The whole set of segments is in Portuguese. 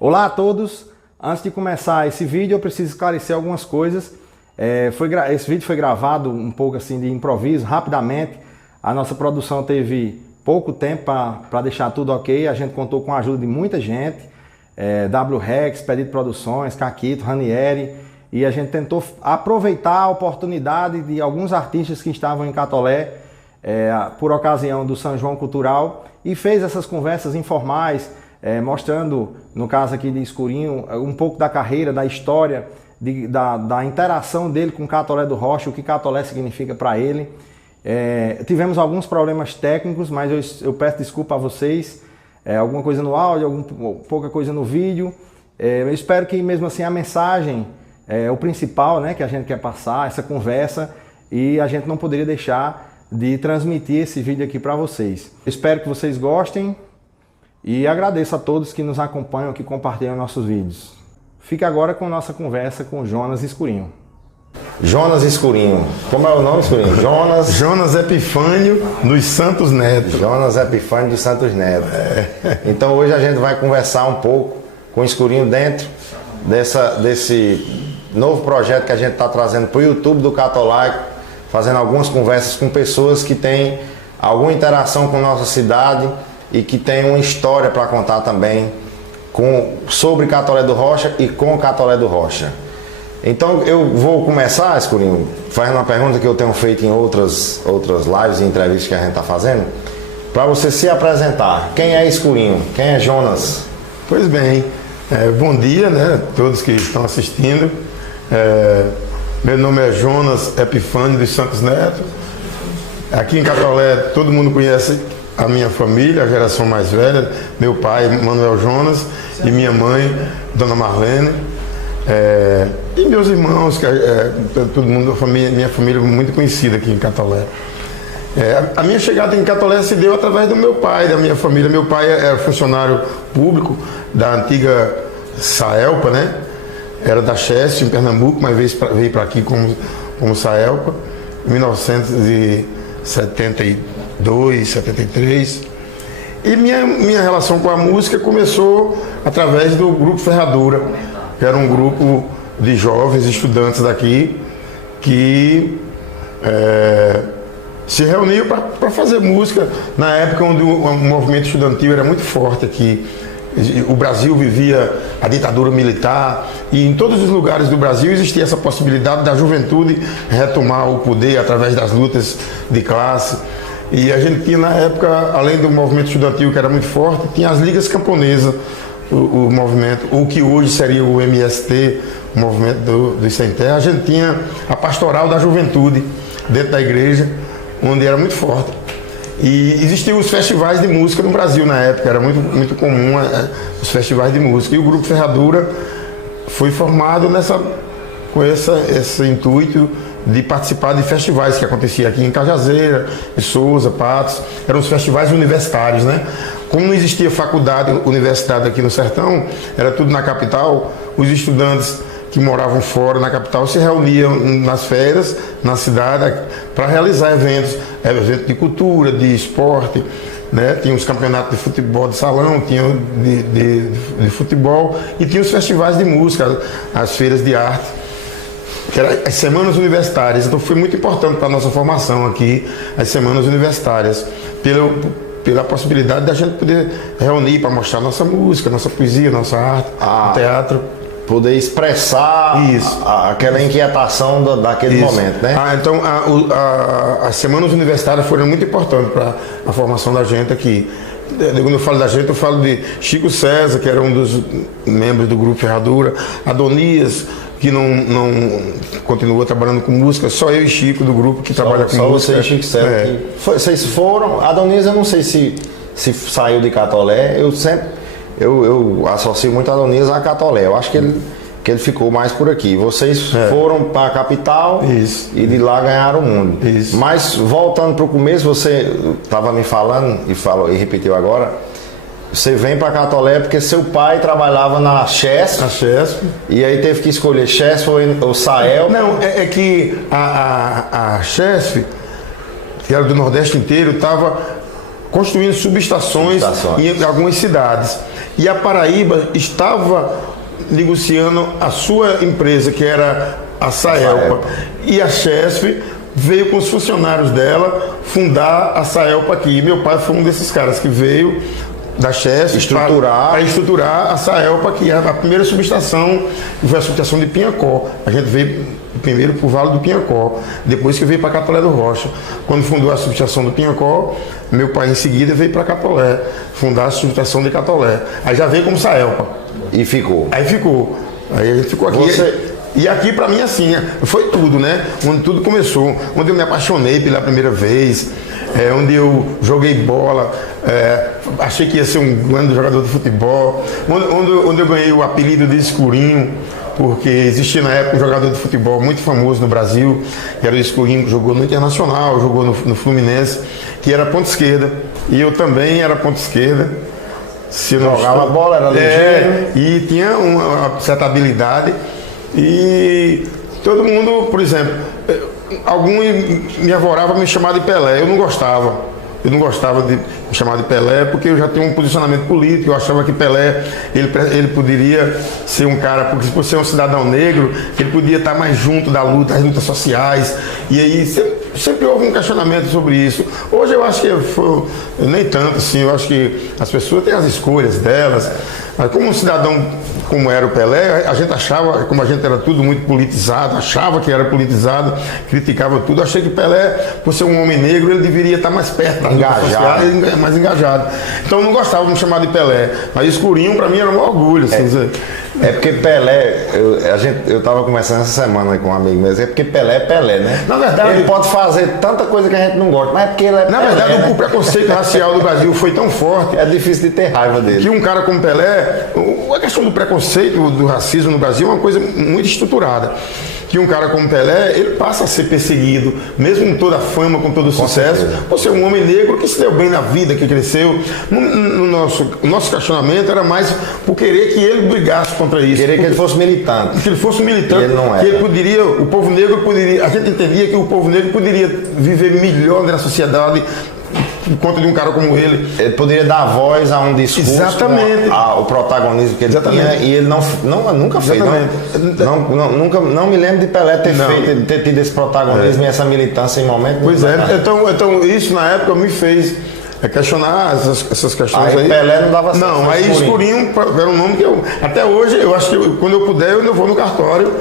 Olá a todos! Antes de começar esse vídeo eu preciso esclarecer algumas coisas. Esse vídeo foi gravado um pouco assim de improviso, rapidamente. A nossa produção teve pouco tempo para deixar tudo ok. A gente contou com a ajuda de muita gente. WREX, Pedido Produções, Caquito, Ranieri. E a gente tentou aproveitar a oportunidade de alguns artistas que estavam em Catolé por ocasião do São João Cultural e fez essas conversas informais, mostrando, no caso aqui de Escurinho, um pouco da carreira, da história, da interação dele com Catolé do Rocha, o que Catolé significa para ele. Tivemos alguns problemas técnicos, mas eu peço desculpa a vocês, alguma coisa no áudio, pouca coisa no vídeo. Eu espero que mesmo assim a mensagem, o principal, né, que a gente quer passar, essa conversa, e a gente não poderia deixar de transmitir esse vídeo aqui para vocês. Espero que vocês gostem. E agradeço a todos que nos acompanham, que compartilham nossos vídeos. Fique agora com nossa conversa com Jonas Escurinho. Jonas Escurinho. Como é o nome, Escurinho? Jonas Epifânio dos Santos Neto. Jonas Epifânio dos Santos Neto. Então hoje a gente vai conversar um pouco com o Escurinho dentro desse novo projeto que a gente está trazendo para o YouTube do Catolaico, fazendo algumas conversas com pessoas que têm alguma interação com nossa cidade e que tem uma história para contar também sobre Catolé do Rocha e com Catolé do Rocha. Então eu vou começar, Escurinho, fazendo uma pergunta que eu tenho feito em outras lives e entrevistas que a gente está fazendo, para você se apresentar. Quem é Escurinho? Quem é Jonas? Pois bem, bom dia, né, todos que estão assistindo. Meu nome é Jonas Epifânio dos Santos Neto. Aqui em Catolé todo mundo conhece a minha família, a geração mais velha, meu pai, Manuel Jonas, e minha mãe, Dona Marlene, e meus irmãos, todo mundo, minha família muito conhecida aqui em Catolé. A minha chegada em Catolé se deu através do meu pai, da minha família. Meu pai era funcionário público da antiga Saelpa, né? Era da Cheste, em Pernambuco, mas veio para aqui como Saelpa, em 1972, 73. E minha relação com a música começou através do Grupo Ferradura, que era um grupo de jovens estudantes daqui que se reuniu para fazer música na época onde o movimento estudantil era muito forte aqui. O Brasil vivia a ditadura militar e em todos os lugares do Brasil existia essa possibilidade da juventude retomar o poder através das lutas de classe. E a gente tinha na época, além do movimento estudantil que era muito forte, tinha as ligas camponesas, o movimento, o que hoje seria o MST, o movimento dos Sem Terra. A gente tinha a pastoral da juventude dentro da igreja, onde era muito forte. E existiam os festivais de música no Brasil na época, era muito comum os festivais de música. E o Grupo Ferradura foi formado com esse intuito de participar de festivais que acontecia aqui em Cajazeira, em Souza, Patos. Eram os festivais universitários, né? Como não existia faculdade universitária aqui no Sertão, era tudo na capital, os estudantes que moravam fora na capital se reuniam nas férias, na cidade, para realizar eventos de cultura, de esporte, né? Tinha os campeonatos de futebol de salão, tinha de futebol e tinha os festivais de música, as feiras de arte, que eram as semanas universitárias. Então foi muito importante para a nossa formação aqui, as semanas universitárias, pela possibilidade da gente poder reunir para mostrar nossa música, nossa poesia, nossa arte, teatro. Poder expressar aquela inquietação daquele momento, né? Então as semanas universitárias foram muito importantes para a formação da gente aqui. Quando eu falo da gente, eu falo de Chico César, que era um dos membros do Grupo Ferradura, Adonias, que não continua trabalhando com música, só eu e Chico do grupo que trabalha com música. Só você e Chico César. Vocês foram, Adonias eu não sei se saiu de Catolé, eu associo muito Adonias a Catolé, eu acho que ele ficou mais por aqui. Vocês foram para a capital e de lá ganharam o mundo. Isso. Mas voltando para o começo, você estava me falando e repetiu agora, você vem para Catolé porque seu pai trabalhava na Chesf. Na Chesf. E aí teve que escolher Chesf ou Sael. Não, é que a Chesf, que era do Nordeste inteiro, estava construindo subestações em algumas cidades. e a Paraíba estava negociando a sua empresa, que era a Saelpa, e a Chesf veio com os funcionários dela fundar a Saelpa aqui. Meu pai foi um desses caras que veio da Chesf para estruturar a Saelpa aqui, a primeira subestação, foi a subestação de Pinhacó. A gente veio primeiro para o Vale do Pinhacó, depois que veio para Catolé do Rocha. Quando fundou a subestação do Pinhacó, meu pai em seguida veio para Catolé, fundar a subestação de Catolé. Aí já veio como Saelpa. E ficou. Aí ficou. Aí a gente ficou aqui. E aqui pra mim assim, foi tudo, né? Onde tudo começou, onde eu me apaixonei pela primeira vez, onde eu joguei bola, achei que ia ser um grande jogador de futebol, onde eu ganhei o apelido de Escurinho, porque existia na época um jogador de futebol muito famoso no Brasil, que era o Escurinho, que jogou no Internacional, jogou no Fluminense, que era ponta esquerda, e eu também era ponta esquerda. Jogava bola, era ligeiro. E tinha uma certa habilidade. E todo mundo, por exemplo, algum me avorava me chamar de Pelé. Eu não gostava de me chamar de Pelé, porque eu já tenho um posicionamento político. Eu achava que Pelé, ele poderia ser um cara, porque por ser um cidadão negro, ele podia estar mais junto da luta, das lutas sociais. E aí sempre houve um questionamento sobre isso. Hoje eu acho que nem tanto assim, eu acho que as pessoas têm as escolhas delas. Mas como um cidadão como era o Pelé, a gente achava, como a gente era tudo muito politizado, achava que era politizado, criticava tudo, achei que Pelé, por ser um homem negro, ele deveria estar mais perto da sociedade, mais engajado. Então eu não gostava de me chamar de Pelé, mas Escurinho para mim era um orgulho, assim dizer. É porque Pelé, eu tava conversando essa semana com um amigo meu, é porque Pelé é Pelé, né? Na verdade, ele pode fazer tanta coisa que a gente não gosta, mas é porque ele é na Pelé, verdade, né? O preconceito racial do Brasil foi tão forte. É difícil de ter raiva dele. Que um cara como Pelé, a questão do preconceito, do racismo no Brasil é uma coisa muito estruturada. Que um cara como Pelé, ele passa a ser perseguido, mesmo com toda a fama, com todo o sucesso, por ser um homem negro que se deu bem na vida, que cresceu. O nosso questionamento era mais por querer que ele brigasse contra isso. Querer que ele fosse militante. Que ele fosse militante. Ele não era. Que ele poderia, o povo negro poderia, a gente entendia que o povo negro poderia viver melhor na sociedade por conta de um cara como ele. Ele poderia dar voz a um discurso, exatamente, o protagonismo que ele exatamente. Tinha, e ele nunca fez. Não me lembro de Pelé ter tido esse protagonismo e essa militância em momento. Pois é, então isso na época me fez questionar essas questões aí. Pelé não dava certo. Não, aí Escurinho era um nome que eu, até hoje, eu acho que quando eu puder, eu vou no cartório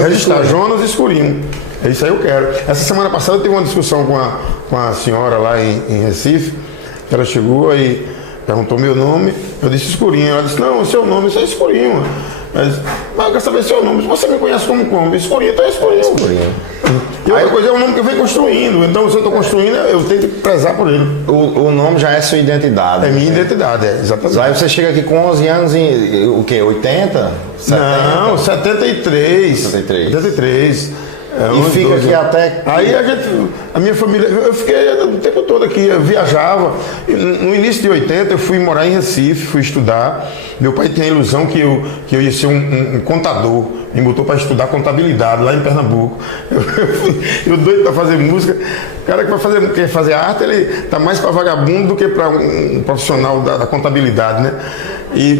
registrar Jonas Escurinho. É isso aí eu quero. Essa semana passada eu tive uma discussão com a senhora lá em Recife. Ela chegou e perguntou meu nome. Eu disse Escurinho. Ela disse, não, o seu nome é Escurinho. Mas eu quero saber seu nome. Você me conhece como? Escurinho, então é Escurinho. E outra coisa é um nome que eu venho construindo. Então, se eu estou construindo, eu tenho que prezar por ele. O nome já é sua identidade. É minha identidade, exatamente. Aí você chega aqui com 11 anos em, o quê? 80? 70? Não, 73. 73. E fica aqui até... Aí a minha família, eu fiquei o tempo todo aqui, eu viajava. No início de 80 eu fui morar em Recife, fui estudar. Meu pai tinha a ilusão que eu ia ser um contador. Me botou para estudar contabilidade lá em Pernambuco. Eu doido para fazer música. O cara que quer fazer arte, ele tá mais para vagabundo do que para um profissional da contabilidade, né?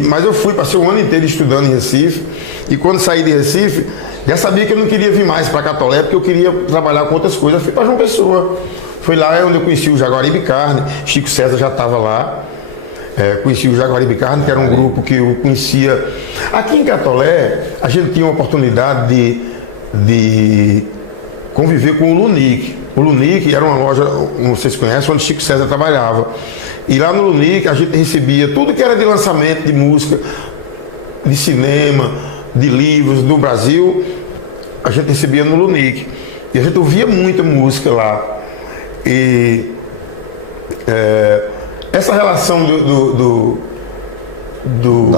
Mas eu fui, passei o ano inteiro estudando em Recife. E quando saí de Recife, já sabia que eu não queria vir mais para Catolé, porque eu queria trabalhar com outras coisas. Eu fui para João Pessoa. Foi lá onde eu conheci o Jaguaribe Carne. Chico César já estava lá. Conheci o Jaguaribe Carne, que era um grupo que eu conhecia. Aqui em Catolé, a gente tinha uma oportunidade de conviver com o Lunique. O Lunique era uma loja, como vocês conhecem, onde Chico César trabalhava. E lá no Lunique a gente recebia tudo que era de lançamento de música, de cinema, de livros do Brasil, a gente recebia no Lunique. E a gente ouvia muita música lá. E essa relação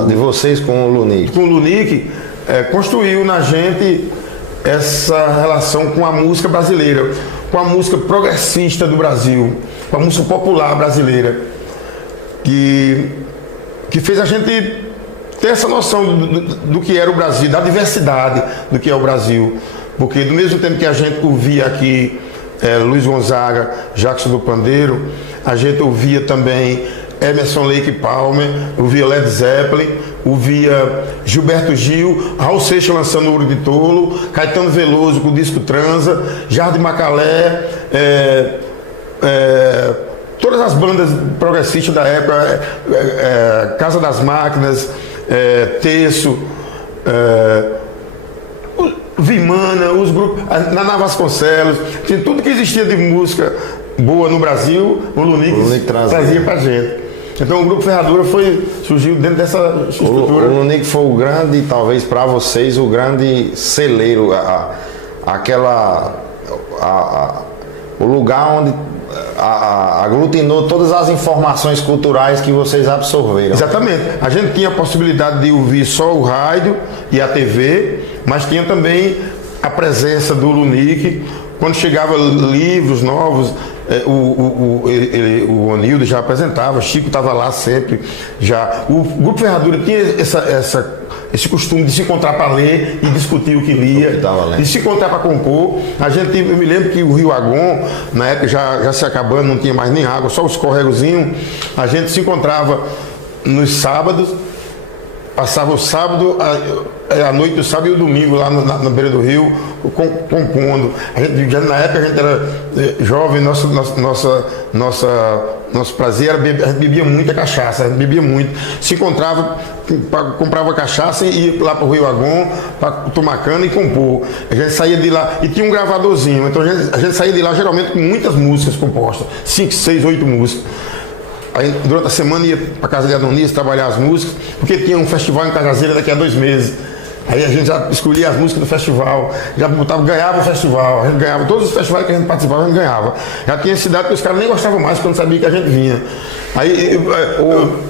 de vocês com o Lunique. Com o Lunique construiu na gente essa relação com a música brasileira, com a música progressista do Brasil, com a música popular brasileira, que fez a gente ter essa noção do que era o Brasil, da diversidade do que é o Brasil. Porque do mesmo tempo que a gente ouvia aqui Luiz Gonzaga, Jackson do Pandeiro, a gente ouvia também Emerson Lake Palmer, ouvia Led Zeppelin, ouvia Gilberto Gil, Raul Seixas lançando Ouro de Tolo, Caetano Veloso com o disco Transa, Jardim Macalé, todas as bandas progressistas da época, Casa das Máquinas, Terço, Vimana, os grupos, Naná Vasconcelos, tinha tudo que existia de música boa no Brasil, o Lunique trazia pra gente. Então o Grupo Ferradura surgiu dentro dessa estrutura. O Lunique foi o grande, talvez para vocês, o grande celeiro, o lugar onde aglutinou todas as informações culturais que vocês absorveram. Exatamente. A gente tinha a possibilidade de ouvir só o rádio e a TV, mas tinha também a presença do Lunique. Quando chegava livros novos, o Onildo já apresentava, Chico estava lá sempre. Já. O Grupo Ferradura tinha esse costume de se encontrar para ler e discutir o que lia, de se encontrar para compor. Eu me lembro que o Rio Agon, na época já se acabando, não tinha mais nem água, só os córregozinhos. A gente se encontrava nos sábados, passava o sábado, a noite do sábado e o domingo lá na beira do rio, compondo. Na época a gente era jovem, nosso prazer era beber, a gente bebia muita cachaça, a gente bebia muito. Se encontrava, comprava cachaça e ia lá para o Rio Agon para tomar cana e compor. A gente saía de lá e tinha um gravadorzinho, então a gente saía de lá geralmente com muitas músicas compostas, 5, 6, 8 músicas. Aí, durante a semana ia para casa de Adonias trabalhar as músicas, porque tinha um festival em Cajazeira daqui a 2 meses. Aí a gente já escolhia as músicas do festival, já ganhava o festival, a gente ganhava, todos os festivais que a gente participava, a gente ganhava. Já tinha cidade que os caras nem gostavam mais quando sabiam que a gente vinha. Aí eu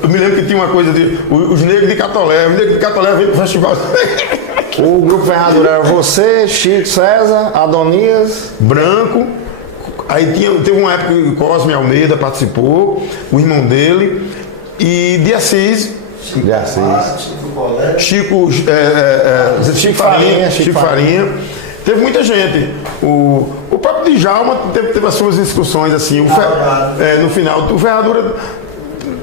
me lembro que tinha uma coisa de os negros de Catolé vinham pro festival. O Grupo Ferradura era você, Chico César, Adonias, Branco. Aí teve uma época que o Cosme Almeida participou, o irmão dele, e de Assis. Chico Farinha. Teve muita gente. O próprio Djalma teve as suas discussões assim. No final, o Ferradura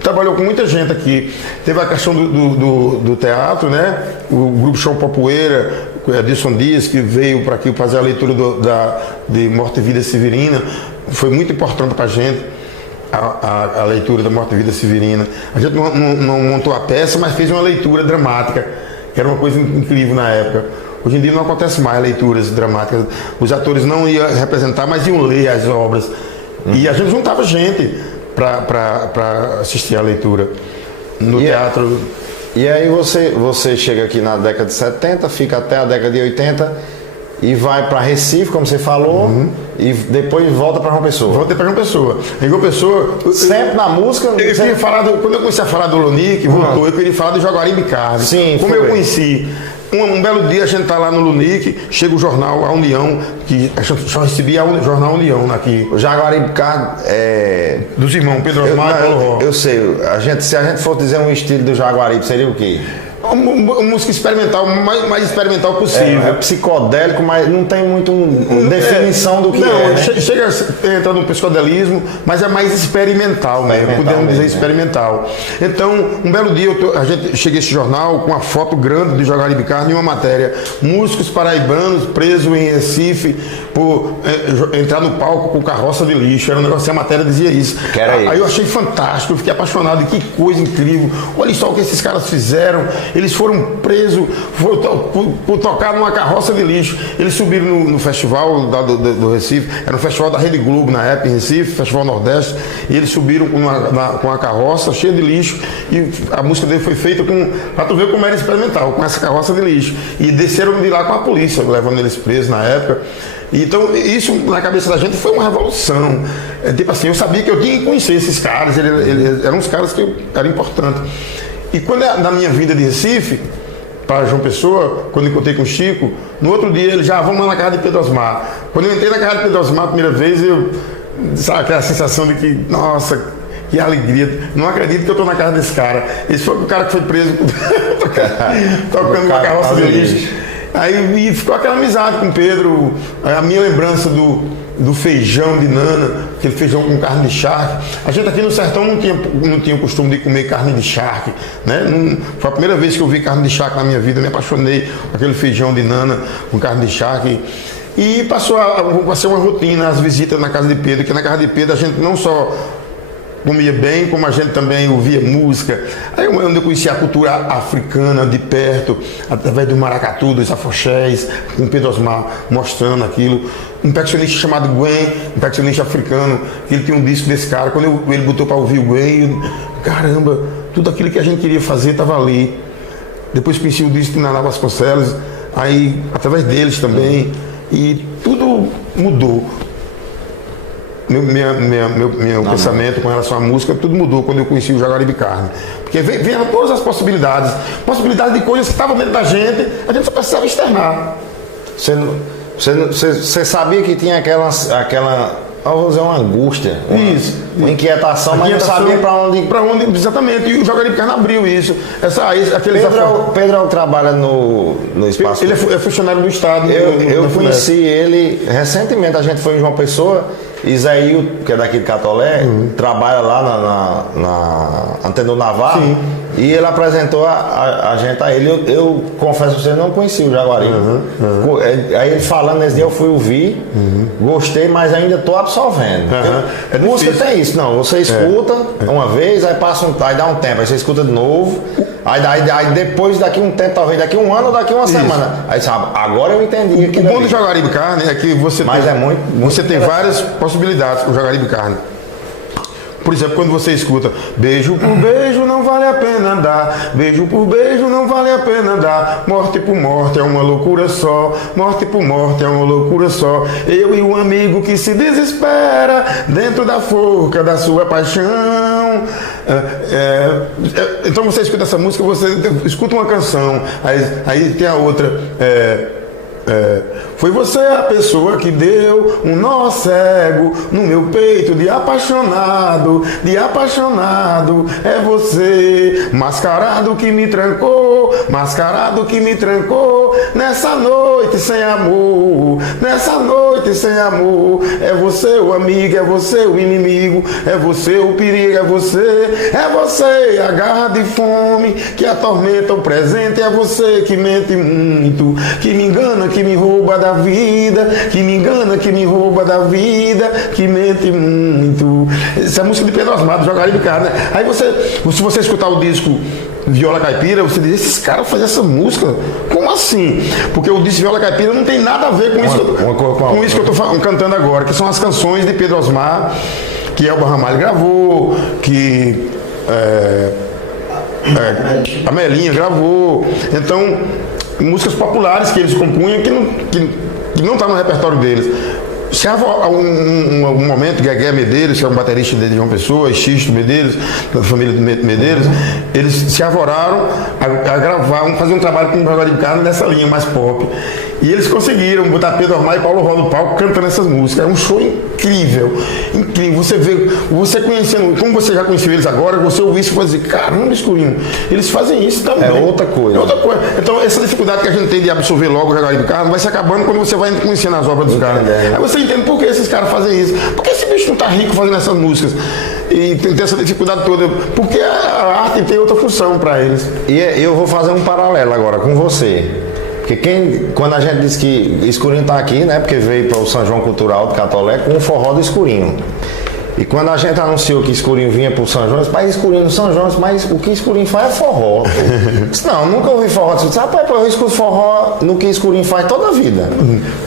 trabalhou com muita gente aqui. Teve a questão do teatro, né? O grupo Show Popoeira, Edson Dias, que veio para aqui fazer a leitura de Morte e Vida Severina. Foi muito importante para a gente. A leitura da Morte e Vida Severina. A gente não montou a peça, mas fez uma leitura dramática, que era uma coisa incrível na época. Hoje em dia não acontece mais leituras dramáticas. Os atores não iam representar, mas iam ler as obras. E a gente juntava gente para assistir a leitura no teatro. E aí você chega aqui na década de 70, fica até a década de 80 e vai para Recife, como você falou, e depois volta para João Pessoa. Voltei para João Pessoa. Em João Pessoa, sempre na música. Quando eu comecei a falar do Lunique, eu queria falar do Jaguaribe Carne. Sim, como eu conheci. Um belo dia a gente tá lá no Lunique, chega o jornal A União, que a gente só recebia o jornal União aqui. O Jaguaribe Carne dos irmãos Pedro Osmar e Paulo Ró. Eu sei, se a gente for dizer um estilo do Jaguaribe, seria o quê? Uma música experimental, mais experimental possível. É psicodélico, mas não tem muito definição do que né? Chega a entrar no psicodelismo, mas é mais experimental, né? Podemos dizer experimental. Então, um belo dia, a gente cheguei a esse jornal com uma foto grande do Jaguaribe Carne e uma matéria: músicos paraibanos presos em Recife por entrar no palco com carroça de lixo. Era um negócio, a matéria dizia isso. Aí eu achei fantástico, eu fiquei apaixonado, que coisa incrível. Olha só o que esses caras fizeram. Eles foram presos por tocar numa carroça de lixo. Eles subiram no festival do Recife, era um festival da Rede Globo na época em Recife, Festival Nordeste, e eles subiram com uma carroça cheia de lixo, e a música dele foi feita para tu ver como era experimental, com essa carroça de lixo. E desceram de lá com a polícia, levando eles presos na época. Então, isso na cabeça da gente foi uma revolução. Tipo assim, eu sabia que eu tinha que conhecer esses caras, eles eram uns caras que eram importantes. E quando na minha vinda de Recife, para João Pessoa, quando eu encontrei com o Chico, no outro dia ele já, vamos lá na casa de Pedro Osmar. Quando eu entrei na casa de Pedro Osmar a primeira vez, sabe aquela sensação de que, nossa, que alegria, não acredito que eu estou na casa desse cara. Esse foi o cara que foi preso tocando uma carroça de lixo. Aí ficou aquela amizade com o Pedro, a minha lembrança do feijão de nana, aquele feijão com carne de charque. A gente aqui no sertão não tinha o costume de comer carne de charque, né? Foi a primeira vez que eu vi carne de charque na minha vida, me apaixonei por aquele feijão de nana com carne de charque. E passou a ser uma rotina as visitas na casa de Pedro, que na casa de Pedro a gente não só comia bem, como a gente também ouvia música. Aí onde eu conheci a cultura africana de perto, através do maracatu, dos afoxés, com Pedro Osmar mostrando aquilo. Um percussionista chamado Gwen, um percussionista africano, ele tinha um disco desse cara. Quando ele botou para ouvir o Gwen, caramba, tudo aquilo que a gente queria fazer estava ali. Depois conheci o disco de Naná Vasconcelos, aí através deles também, e tudo mudou. Meu pensamento com relação à música, tudo mudou quando eu conheci o Jaguaribe Carne. Porque vieram todas as possibilidades de coisas que estavam dentro da gente, a gente só precisava externar. Você sabia que tinha aquela vou dizer, uma angústia, uma inquietação, mas não sabia para onde. Exatamente, e o Jaguaribe Carne abriu isso. Pedro trabalha no espaço. Ele é funcionário do Estado. Eu conheci ele recentemente, a gente foi em João Pessoa. Isaíl, que é daqui de Catolé, trabalha lá na Antena do Navarro. Sim. E ele apresentou a gente a ele. Eu confesso que você não conhecia o Jaguaribe. Aí ele falando nesse dia, eu fui ouvir, gostei, mas ainda estou absorvendo. Música tem isso, não. Você escuta uma vez, aí passa aí dá um tempo, aí você escuta de novo. Aí depois, daqui um tempo, talvez daqui um ano ou daqui uma semana. Aí sabe, agora eu entendi. O bom do Jaguaribe Carne é que você tem várias possibilidades com o Jaguaribe Carne. Por exemplo, quando você escuta beijo por beijo não vale a pena andar, beijo por beijo não vale a pena andar, morte por morte é uma loucura só, morte por morte é uma loucura só, eu e um amigo que se desespera dentro da forca da sua paixão. Então você escuta essa música, você escuta uma canção, aí tem a outra. Foi você a pessoa que deu um nó cego no meu peito de apaixonado, é você, mascarado que me trancou, nessa noite sem amor, é você o amigo, é você o inimigo, é você o perigo, é você a garra de fome que atormenta o presente, é você que mente muito, que me engana, que me rouba da vida, que me engana, que me rouba da vida, que mente muito. Essa é a música de Pedro Osmar, do Jaguaribe Carne, né? Aí se você escutar o disco Viola Caipira, você diz, esses caras fazem essa música? Como assim? Porque o disco Viola Caipira não tem nada a ver com isso que eu estou cantando agora, que são as canções de Pedro Osmar, que Elba Ramalho gravou, que a Melinha gravou. Então, músicas populares que eles compunham que não está no repertório deles. Se há um momento, Guegué Medeiros, que é um baterista de João Pessoa, e Xisto Medeiros, da família de Medeiros, eles se arvoraram a gravar, fazer um trabalho com o Jaguaribe Carne nessa linha mais pop. E eles conseguiram botar Pedro Osmar e Paulo Ró no palco cantando essas músicas. É um show incrível, incrível. Você conhecendo, como você já conheceu eles agora, você ouvir isso e vai dizer, caramba, Escurinho, eles fazem isso também. É outra coisa. Então, essa dificuldade que a gente tem de absorver logo o Jaguaribe Carne vai se acabando quando você vai conhecendo as obras dos caras. Aí você entende por que esses caras fazem isso. Por que esse bicho não tá rico fazendo essas músicas? E tem essa dificuldade toda. Porque a arte tem outra função para eles. E eu vou fazer um paralelo agora com você. Porque quando a gente diz que Escurinho tá aqui, né? Porque veio para o São João Cultural de Catolé com o forró do Escurinho. E quando a gente anunciou que Escurinho vinha para o São João, eu disse, mas Escurinho no São João, mas o que Escurinho faz é forró. Eu disse, não, nunca ouvi forró. Eu disse, rapaz, eu escuto forró no que Escurinho faz toda a vida.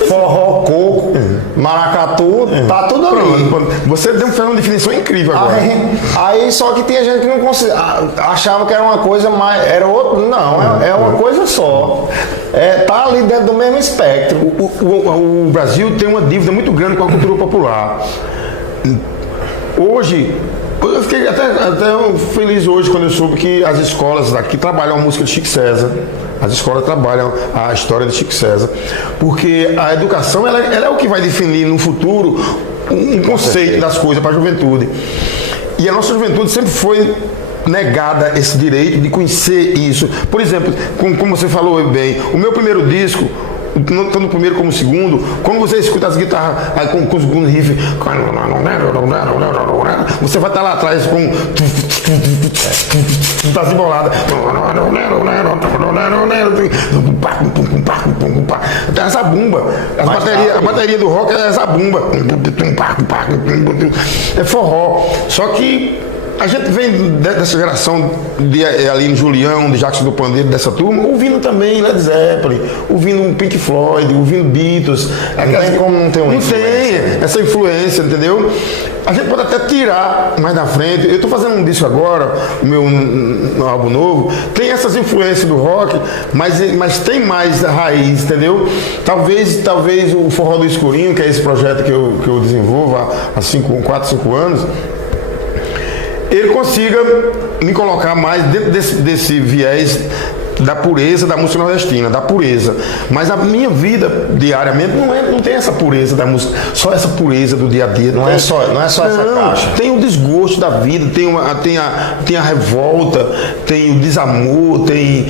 Forró, coco, maracatu, tá tudo ali. Você fez uma definição incrível agora. Aí só que tinha gente que não achava que era uma coisa mais. Era outro. Não, é uma coisa só. Tá ali dentro do mesmo espectro. O Brasil tem uma dívida muito grande com a cultura popular. Hoje, eu fiquei até feliz hoje quando eu soube que as escolas daqui trabalham a música de Chico César. As escolas trabalham a história de Chico César. Porque a educação ela é o que vai definir no futuro um conceito das coisas para a juventude. E a nossa juventude sempre foi negada esse direito de conhecer isso. Por exemplo, como você falou bem, o meu primeiro disco, tanto no primeiro como no segundo, quando você escuta as guitarras aí com os segundo riff, você vai estar lá atrás com tá desembolada. Tem essa bumba. A bateria do rock é essa bumba. É forró. Só que a gente vem dessa geração de Aline Julião, de Jackson do Pandeiro, dessa turma, ouvindo também Led Zeppelin, ouvindo Pink Floyd, ouvindo Beatles. Não tem como não ter uma influência. Não tem essa influência, entendeu? A gente pode até tirar mais na frente. Eu estou fazendo um disco agora, o meu álbum novo, tem essas influências do rock, mas tem mais a raiz, entendeu? Talvez o Forró do Escurinho, que é esse projeto que eu desenvolvo há 4, 5 anos, ele consiga me colocar mais dentro desse viés da pureza da música nordestina, da pureza. Mas a minha vida diariamente não tem essa pureza da música, só essa pureza do dia a dia. Não é só essa caixa. Tem o desgosto da vida, tem a revolta, tem o desamor, tem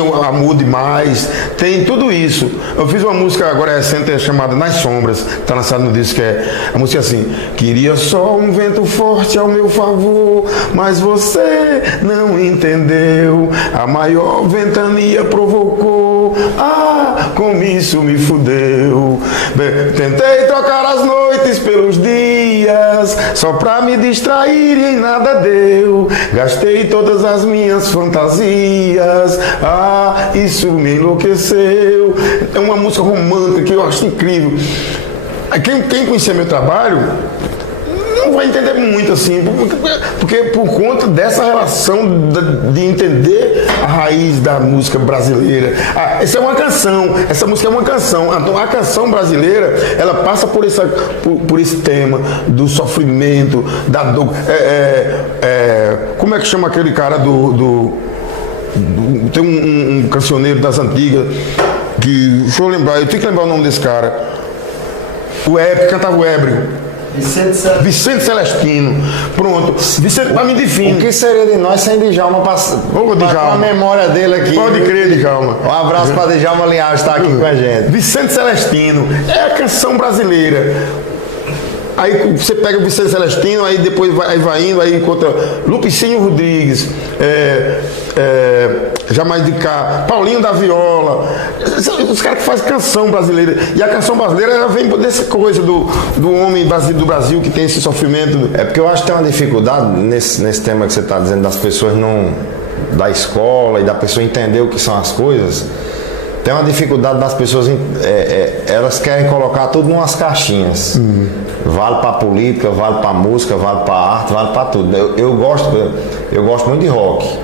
o amor demais, tem tudo isso. Eu fiz uma música agora recente chamada Nas Sombras, que está lançada no disco, que é a música assim: queria só um vento forte ao meu favor, mas você não entendeu. A maior ventania provocou, como isso me fudeu. Tentei trocar as noites pelos dias, só pra me distrair e nada deu. Gastei todas as minhas fantasias, isso me enlouqueceu. É uma música romântica que eu acho incrível. Quem conhecer meu trabalho não vai entender muito assim, porque por conta dessa relação de entender a raiz da música brasileira. Essa é uma canção, essa música é uma canção. Então a canção brasileira, ela passa por esse tema do sofrimento, da dor. Como é que chama aquele cara tem um cancioneiro das antigas que, deixa eu lembrar, eu tenho que lembrar o nome desse cara, que cantava o ébrio. Vicente Celestino. Pronto. Vicente, pra mim, define. O que seria de nós sem Djalma Djalma. A memória dele aqui. Pode crer, Djalma. Um abraço para Djalma Linhares, está aqui com a gente. Vicente Celestino é a canção brasileira. Aí você pega o Vicente Celestino, aí depois vai indo, aí encontra Lupicínio Rodrigues, Jamais de Cá, Paulinho da Viola, os caras que fazem canção brasileira. E a canção brasileira, ela vem dessa coisa do homem do Brasil que tem esse sofrimento. É porque eu acho que tem uma dificuldade nesse tema que você está dizendo, das pessoas da escola e da pessoa entender o que são as coisas. Tem uma dificuldade das pessoas, elas querem colocar tudo em umas caixinhas. Vale para política, vale para música, vale para arte, vale para tudo. Eu gosto muito de rock.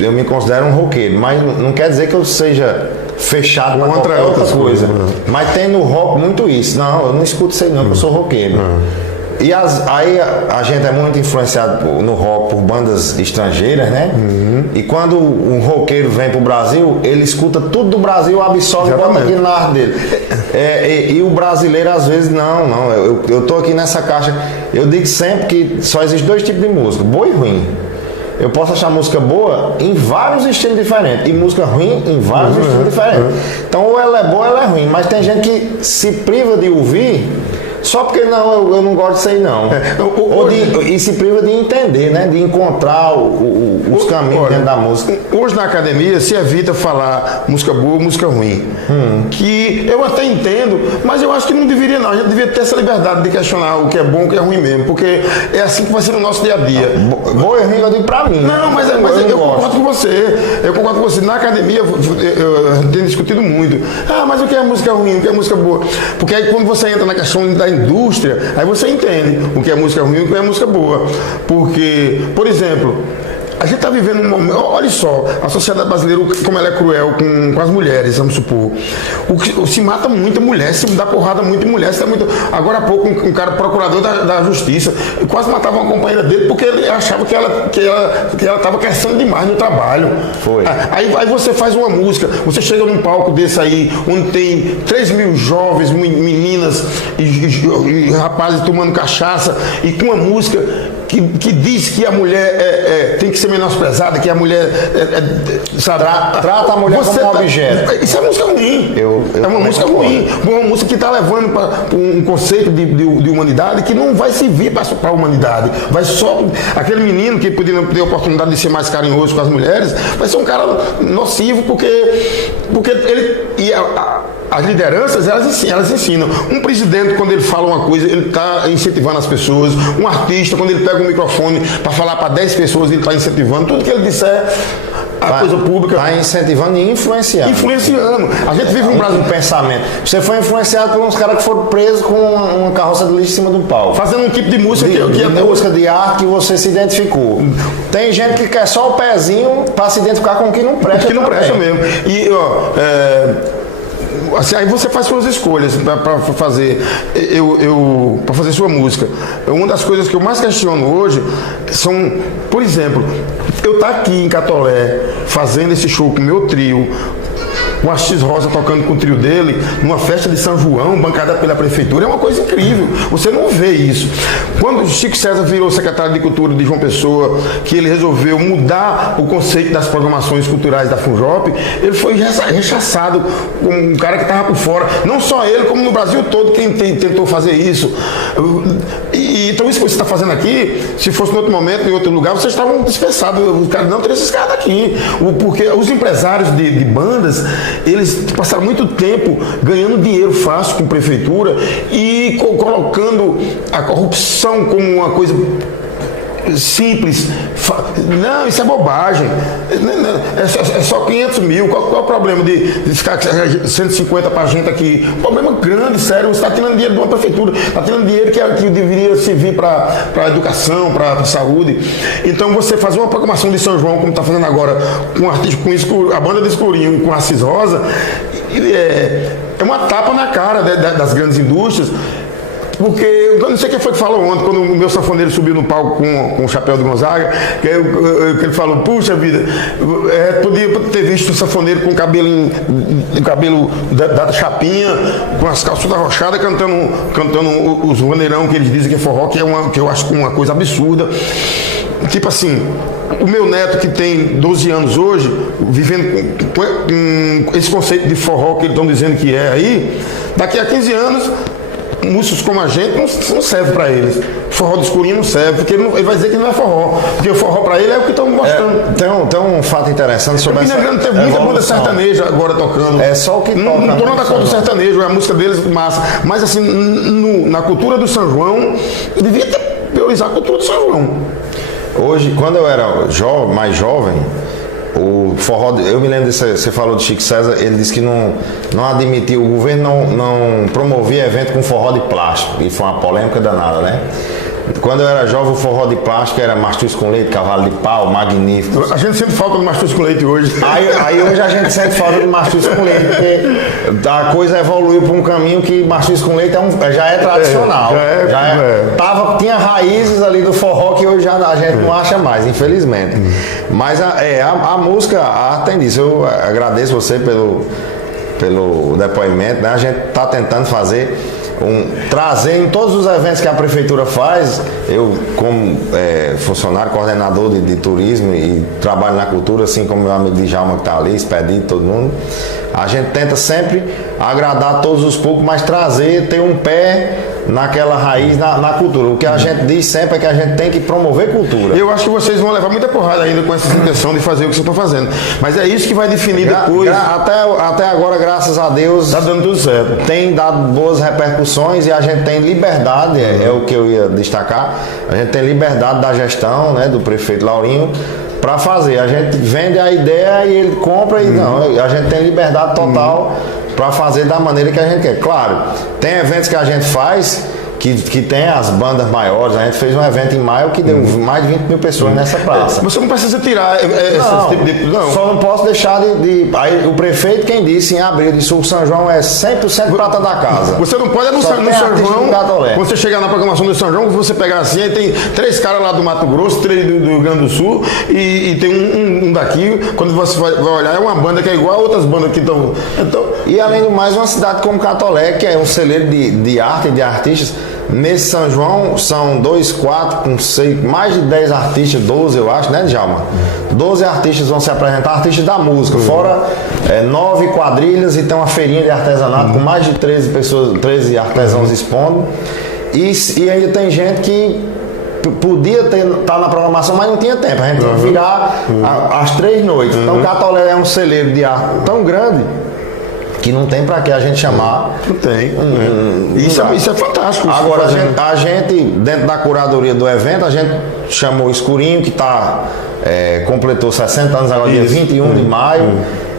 Eu me considero um roqueiro, mas não quer dizer que eu seja fechado para qualquer outra coisa. Mas tem no rock muito isso. Não, eu não escuto isso aí não, porque eu sou roqueiro. E aí a gente é muito influenciado no rock por bandas estrangeiras, né? E quando um roqueiro vem pro Brasil, ele escuta tudo do Brasil, absorve e bota aqui na arte dele. E o brasileiro às vezes não. Eu tô aqui nessa caixa. Eu digo sempre que só existe 2 tipos de música, boa e ruim. Eu posso achar música boa em vários estilos diferentes e música ruim em vários estilos diferentes. Então ou ela é boa ou ela é ruim, mas tem gente que se priva de ouvir só porque eu não gosto disso aí não. E se priva de entender, né? De encontrar os caminhos dentro da música. Hoje na academia se evita falar música boa, música ruim. Que eu até entendo, mas eu acho que não deveria não. A gente deveria ter essa liberdade de questionar o que é bom e o que é ruim mesmo. Porque é assim que vai ser no nosso dia a dia. Boa e ruim eu digo pra mim. Não, mas eu concordo com você. Eu concordo com você. Na academia eu tenho discutido muito. Mas o que é música ruim, o que é música boa? Porque aí quando você entra na questão da indústria, aí você entende o que é música ruim e o que é música boa. Porque, por exemplo, a gente está vivendo um momento, olha só, a sociedade brasileira, como ela é cruel com as mulheres, vamos supor. Se mata muita mulher, se dá porrada muita mulher. Agora há pouco, um cara procurador da justiça quase matava uma companheira dele porque ele achava que ela estava crescendo demais no trabalho. Foi. Aí você faz uma música, você chega num palco desse aí, onde tem 3.000 jovens, meninas e rapazes tomando cachaça, e com uma música que diz que a mulher tem que ser menosprezada, que a mulher sabe, trata a mulher como um objeto. Isso é música ruim. É uma música ruim. Uma música que está levando para um conceito de humanidade que não vai servir para a humanidade. Vai só. Aquele menino que podia ter a oportunidade de ser mais carinhoso com as mulheres, vai ser um cara nocivo, porque ele. As lideranças, elas ensinam. Um presidente, quando ele fala uma coisa, ele está incentivando as pessoas. Um artista, quando ele pega um microfone para falar para 10 pessoas, ele está incentivando. Tudo que ele disser, a coisa pública. Está incentivando e influenciando. Influenciando. A gente vive um Brasil. Pensamento. Você foi influenciado por uns caras que foram presos com uma carroça de lixo em cima de um pau. Fazendo um tipo de música música de arte que você se identificou. Tem gente que quer só o pezinho para se identificar com o que não presta. Que não presta mesmo. E, assim, aí você faz suas escolhas para fazer para fazer sua música. Uma das coisas que eu mais questiono hoje são, por exemplo, eu estar aqui em Catolé fazendo esse show com o meu trio, com a X Rosa tocando com o trio dele, numa festa de São João, bancada pela prefeitura, é uma coisa incrível. Você não vê isso. Quando o Chico César virou secretário de Cultura de João Pessoa, que ele resolveu mudar o conceito das programações culturais da FUNJOP, ele foi rechaçado como um cara que estava por fora. Não só ele, como no Brasil todo, quem tentou fazer isso. Então isso que você está fazendo aqui, se fosse em outro momento, em outro lugar, vocês estavam dispersados. Os caras não teriam esses caras daqui. Porque os empresários de bandas, eles passaram muito tempo ganhando dinheiro fácil com prefeitura e colocando a corrupção como uma coisa simples. Não, isso é bobagem. É só 500 mil. Qual é o problema de ficar 150 para a gente aqui? Problema grande, sério. Você está tirando dinheiro de uma prefeitura, está tirando dinheiro que deveria servir para a educação, para a saúde. Então você fazer uma programação de São João, como está fazendo agora, com um artista, com a banda de Escurinho, com a Cis Rosa, é uma tapa na cara das grandes indústrias. Porque, eu não sei quem foi que falou ontem, quando o meu sanfoneiro subiu no palco com o chapéu do Gonzaga, que ele falou, puxa vida, podia ter visto o sanfoneiro com o cabelo da chapinha, com as calças arrochadas, cantando os vaneirão que eles dizem que é forró, que eu acho uma coisa absurda. Tipo assim, o meu neto que tem 12 anos hoje, vivendo com esse conceito de forró que eles estão dizendo que é aí, daqui a 15 anos, músicos como a gente não serve para eles. Forró do Escurinho não serve, porque ele vai dizer que não é forró. Porque o forró para ele é o que estão mostrando. Tem um fato interessante sobre essa evolução. Tem muita banda sertaneja agora tocando. É só o que toca. Não estou nada contra o sertanejo, a música deles massa. Mas assim, na cultura do São João, devia priorizar a cultura do São João. Hoje, quando eu era mais jovem, o forró, eu me lembro, você falou de Chico César, ele disse que não admitiu, o governo não promovia evento com forró de plástico, e foi uma polêmica danada, né? Quando eu era jovem, o forró de plástico era mastruz com leite, cavalo de pau, magnífico. A gente sente falta de mastruz com leite hoje. Aí hoje a gente sente falta de mastruz com leite, porque a coisa evoluiu para um caminho que mastruz com leite já é tradicional. Tinha raízes ali do forró que hoje a gente não acha mais, infelizmente. Mas a música, a arte tem disso. Eu agradeço você pelo depoimento, né? A gente está tentando fazer trazer em todos os eventos que a prefeitura faz. Eu, como funcionário, coordenador de turismo e trabalho na cultura, assim como meu amigo Djalma que está ali, Expedito, todo mundo, a gente tenta sempre agradar todos os públicos, mas ter um pé naquela raiz, na cultura. O que a gente diz sempre é que a gente tem que promover cultura. Eu acho que vocês vão levar muita porrada ainda com essa intenção de fazer o que vocês estão fazendo. Mas é isso que vai definir depois. Até agora, graças a Deus, está dando tudo certo. Tem dado boas repercussões e a gente tem liberdade, é o que eu ia destacar. A gente tem liberdade da gestão, né, do prefeito Laurinho, para fazer. A gente vende a ideia e ele compra e não. A gente tem liberdade total para fazer da maneira que a gente quer. Claro, tem eventos que a gente faz que tem as bandas maiores. A gente fez um evento em maio que deu mais de 20 mil pessoas nessa praça. Você não precisa tirar esse tipo de... Não. Só não posso deixar de... Aí o prefeito, quem disse em abril, disse o São João é 100% prata da casa. Você não pode anunciar no São João, quando você chegar na programação do São João, você pegar assim, aí tem 3 caras lá do Mato Grosso, 3 do Rio Grande do Sul e tem um daqui. Quando você vai olhar, é uma banda que é igual a outras bandas que estão... E além do mais, uma cidade como Catolé, que é um celeiro de arte e de artistas. Nesse São João são 2, 4, com 6, mais de 10 artistas, 12 eu acho, né, Djalma? 12 artistas vão se apresentar, artistas da música, fora 9 quadrilhas e tem uma feirinha de artesanato com mais de 13 pessoas, 13 artesãos expondo. E ainda tem gente que podia estar na programação, mas não tinha tempo. A gente tinha que virar às 3 noites. Então o Catolé é um celeiro de arte tão grande que não tem para que a gente chamar. Não tem. Isso é fantástico. Agora, a gente, dentro da curadoria do evento, a gente chamou o Escurinho, que completou 60 anos agora, dia 21 de maio.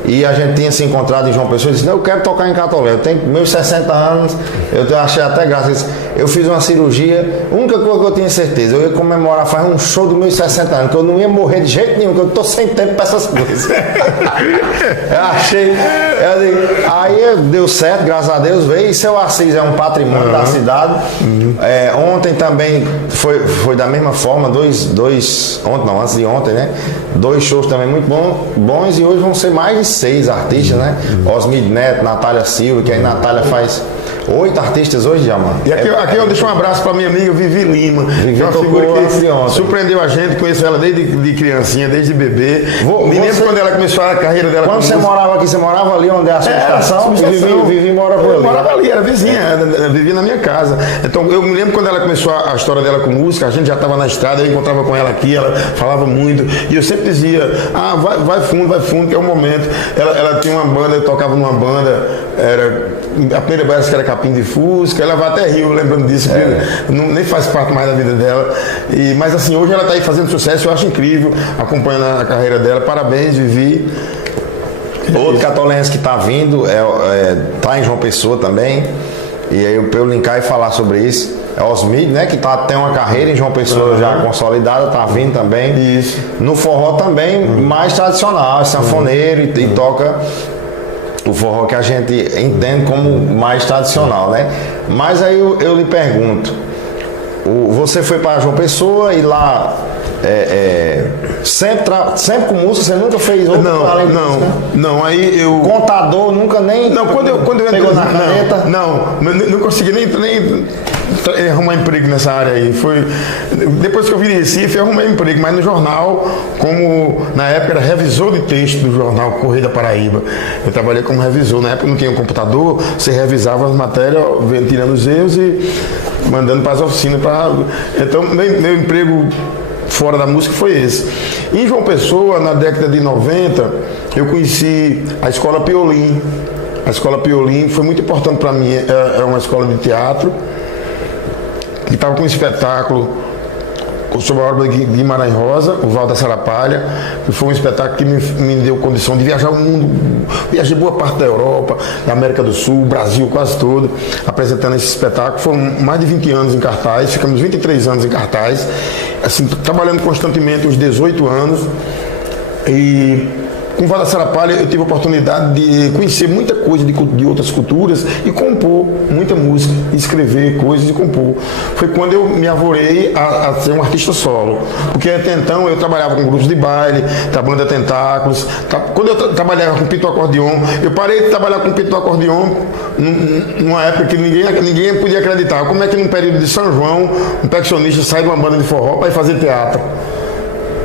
E a gente tinha se encontrado em João Pessoa e disse: não, eu quero tocar em Catolé, eu tenho meus 60 anos, eu achei até graça. Eu fiz uma cirurgia, a única coisa que eu tinha certeza, eu ia comemorar, fazer um show dos meus 60 anos, que eu não ia morrer de jeito nenhum, que eu tô sem tempo para essas coisas. Aí deu certo, graças a Deus, veio. E seu Assis é um patrimônio da cidade. Ontem também foi da mesma forma, antes de ontem, né? 2 shows também muito bons, e hoje vão ser mais de 6 artistas, né? Osmid Neto, Natália Silva, que aí Natália faz 8 artistas hoje já, mano. E aqui eu deixo um abraço pra minha amiga Vivi Lima, Vivi, que é uma figura que surpreendeu a gente, conheço ela desde criancinha, desde bebê. Me lembro quando ela começou a carreira dela. Quando você morava aqui, você morava ali onde é a subestação? Vivi morava ali. Eu morava ali, era vizinha, vivia na minha casa. Então eu me lembro quando ela começou a história dela com música, a gente já estava na estrada, eu encontrava com ela aqui, ela falava muito, e eu sempre dizia: vai fundo, que é o momento. Ela tinha uma banda, eu tocava numa banda, a primeira banda que era Capim de Fusca, ela vai até rio lembrando disso, porque nem faz parte mais da vida dela. Mas assim, hoje ela está aí fazendo sucesso, eu acho incrível, acompanhando a carreira dela. Parabéns, Vivi. Outro catolense que está vindo, tá em João Pessoa também, e aí para eu linkar e falar sobre isso, é Osmid, né, que tem uma carreira em João Pessoa já consolidada, tá vindo também. Isso. No forró também, mais tradicional, é sanfoneiro e toca o forró que a gente entende como mais tradicional, né? Mas aí eu lhe pergunto, você foi para João Pessoa e lá sempre com música, você nunca fez outro além de música? Não, aí eu... Contador, nunca nem... Não, quando eu pegou na caneta? Não consegui nem arrumar emprego nessa área aí. Depois que eu vim de Recife, eu arrumei emprego, mas no jornal, como na época era revisor de texto do jornal Correio da Paraíba. Eu trabalhei como revisor, na época não tinha um computador, você revisava as matérias, tirando os erros e mandando para as oficinas. Então, meu emprego fora da música foi esse. Em João Pessoa, na década de 90, eu conheci a Escola Piolim. A Escola Piolim foi muito importante para mim, era uma escola de teatro, que estava com um espetáculo sobre a obra de Guimarães Rosa, o Val da Sarapalha, que foi um espetáculo que me deu condição de viajar o mundo. Viajei boa parte da Europa, da América do Sul, Brasil quase todo, apresentando esse espetáculo. Foram mais de 20 anos em cartaz, ficamos 23 anos em cartaz, assim, trabalhando constantemente uns 18 anos. E com o Val da Sarapalha eu tive a oportunidade de conhecer muita coisa de outras culturas e compor muita música, escrever coisas e compor. Foi quando eu me arvorei a ser um artista solo, porque até então eu trabalhava com grupos de baile, trabalhando Tentáculos. Quando eu trabalhava com Pinto Acordeon, eu parei de trabalhar com Pinto Acordeon numa época que ninguém podia acreditar. Como é que num período de São João um percussionista sai de uma banda de forró para ir fazer teatro?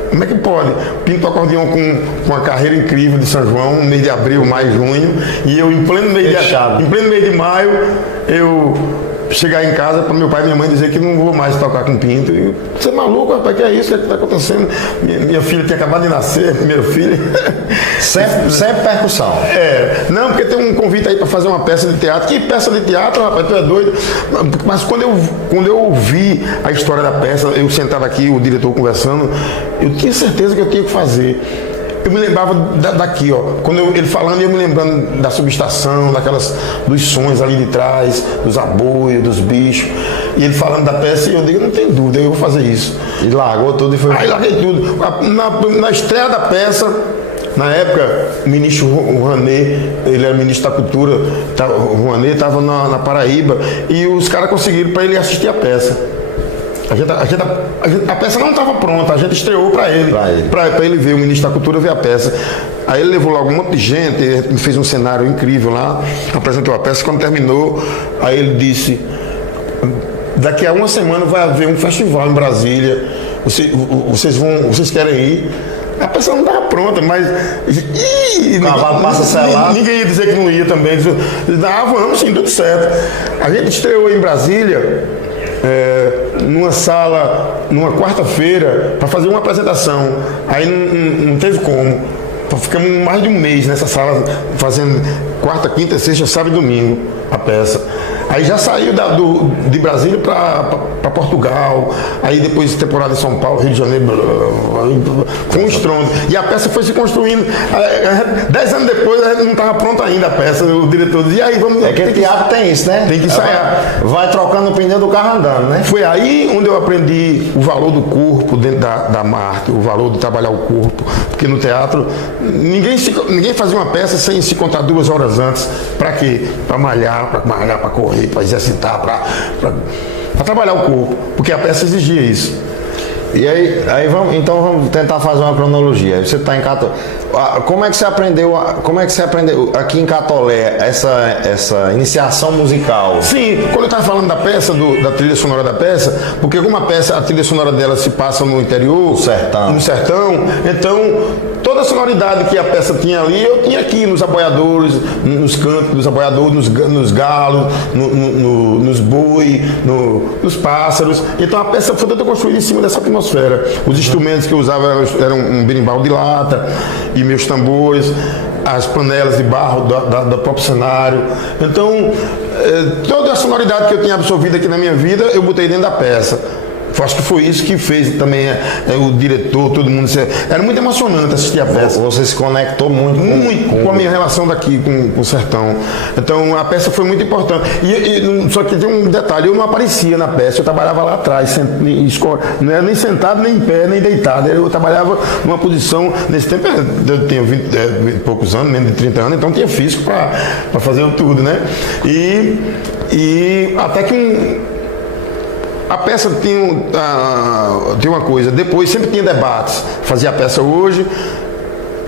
Como é que pode? Pinto Acordeon com uma carreira incrível de São João, no mês de abril, maio, junho, e eu em pleno mês de maio, eu chegar em casa para meu pai e minha mãe dizer que não vou mais tocar com Pinto. E, você é maluco, rapaz, que é isso? O que está acontecendo? Minha filha tinha acabado de nascer, primeira filha. Sempre percussão. Não, porque tem um convite aí para fazer uma peça de teatro. Que peça de teatro, rapaz, tu é doido? Mas quando eu ouvi a história da peça, eu sentado aqui, o diretor conversando, eu tinha certeza que eu tinha que fazer. Eu me lembrava daqui, ó, quando ele falando, eu me lembrando da subestação, dos sons ali de trás, dos aboios, dos bichos, e ele falando da peça, e eu digo, não tem dúvida, eu vou fazer isso. E largou tudo e foi... Aí larguei tudo. Na estreia da peça, na época, o ministro Rouanet, ele era ministro da Cultura, o Rouanet estava na Paraíba, e os caras conseguiram para ele assistir a peça. A peça não estava pronta, a gente estreou para ele ver, o ministro da Cultura ver a peça. Aí ele levou logo um monte de gente, ele fez um cenário incrível lá, apresentou a peça. Quando terminou, aí ele disse: daqui a uma semana vai haver um festival em Brasília, vocês querem ir? A peça não estava pronta, mas. Ninguém ia dizer que não ia também. Vamos sim, tudo certo. A gente estreou em Brasília, numa sala, numa quarta-feira, para fazer uma apresentação. Aí não teve como. Ficamos mais de um mês nessa sala, fazendo quarta, quinta, sexta, sábado e domingo a peça. Aí já saiu de Brasília para Portugal, aí depois temporada em São Paulo, Rio de Janeiro, com um estrondo. E a peça foi se construindo. 10 anos depois, a gente não estava pronta ainda a peça. O diretor dizia, e aí vamos... É que teatro tem isso, né? Tem que ensaiar. Vai trocando o pneu do carro andando, né? Foi aí onde eu aprendi o valor do corpo dentro da marca, o valor de trabalhar o corpo. Porque no teatro, ninguém fazia uma peça sem se contar 2 horas antes. Para quê? Para malhar, para correr, para exercitar, para trabalhar o corpo, porque a peça exigia isso. E aí vamos tentar fazer uma cronologia. Você está em Catolé. Como é que você aprendeu aqui em Catolé essa iniciação musical? Sim, quando eu estava falando da peça, da trilha sonora da peça, porque como a trilha sonora dela se passa no interior, no sertão, então toda a sonoridade que a peça tinha ali, eu tinha aqui nos aboiadores, nos cantos dos aboiadores, nos galos, nos boi, nos pássaros. Então a peça foi toda construída em cima dessa atmosfera. Os instrumentos que eu usava eram um berimbau de lata e meus tambores, as panelas de barro do próprio cenário. Então, toda a sonoridade que eu tinha absorvido aqui na minha vida, eu botei dentro da peça. Acho que foi isso que fez também o diretor, todo mundo. Era muito emocionante assistir a peça. Você se conectou muito com a minha relação daqui com o sertão. Então a peça foi muito importante. Só que tem um detalhe, eu não aparecia na peça, eu trabalhava lá atrás, não era nem sentado, nem em pé, nem deitado. Eu trabalhava numa posição, nesse tempo eu tenho 20 e poucos anos, menos de 30 anos, então tinha físico para fazer tudo, né? E até que a peça tem uma coisa, depois sempre tinha debates, fazia a peça hoje,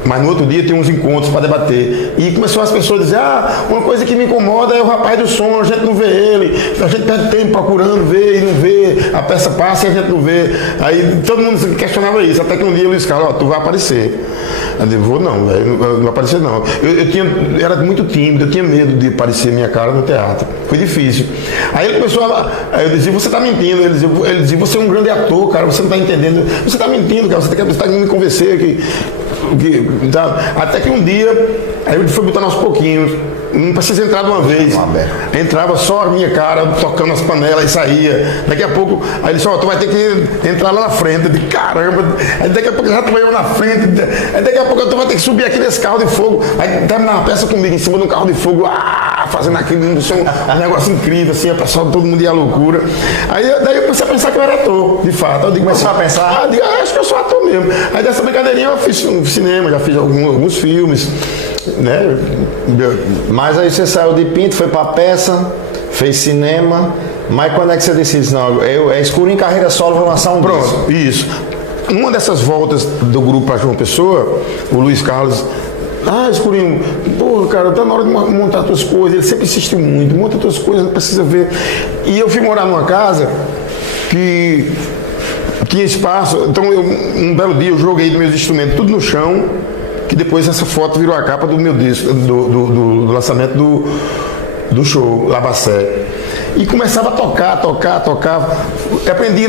mas no outro dia tem uns encontros para debater. E começou as pessoas a dizer, uma coisa que me incomoda é o rapaz do som, a gente não vê ele, a gente perde tempo procurando ver e não vê, a peça passa e a gente não vê. Aí todo mundo questionava isso, até que um dia o Luiz Carlos, tu vai aparecer. Eu disse, não vai aparecer não. Eu era muito tímido, eu tinha medo de aparecer minha cara no teatro. Foi difícil. Aí ele começou aí eu dizia, você está mentindo. Ele dizia, você é um grande ator, cara, você não está entendendo. Você está mentindo, cara, você está me convencer até que um dia, aí ele foi botando aos pouquinhos, não precisa entrar de uma vez. Entrava só a minha cara, tocando as panelas e saía. Daqui a pouco, aí ele disse, tu vai ter que entrar lá na frente. Eu disse, caramba, aí daqui a pouco já trabalhou na frente, aí daqui a pouco tu vai ter que subir aqui nesse carro de fogo. Aí terminava a peça comigo em cima de um carro de fogo, fazendo aquilo, um negócio incrível, assim, o pessoal, todo mundo ia à loucura. Daí eu comecei a pensar que eu era ator, de fato. Eu digo, começou a pensar? Acho que eu sou ator mesmo. Aí dessa brincadeirinha eu fiz cinema, já fiz alguns filmes, né? Mas aí você saiu de Pinto, foi pra peça, fez cinema, mas quando é que você decide? Não, é escuro em carreira solo, vou lançar um disco. Pronto, isso. Numa dessas voltas do grupo para João Pessoa, o Luiz Carlos, Escurinho, pô, cara, tá na hora de montar tuas coisas. Ele sempre insistiu muito, monta tuas coisas, não precisa ver. E eu fui morar numa casa que tinha espaço, então um belo dia eu joguei meus instrumentos tudo no chão, que depois essa foto virou a capa do meu disco, do lançamento do show Labacé. E começava a tocar. Eu aprendi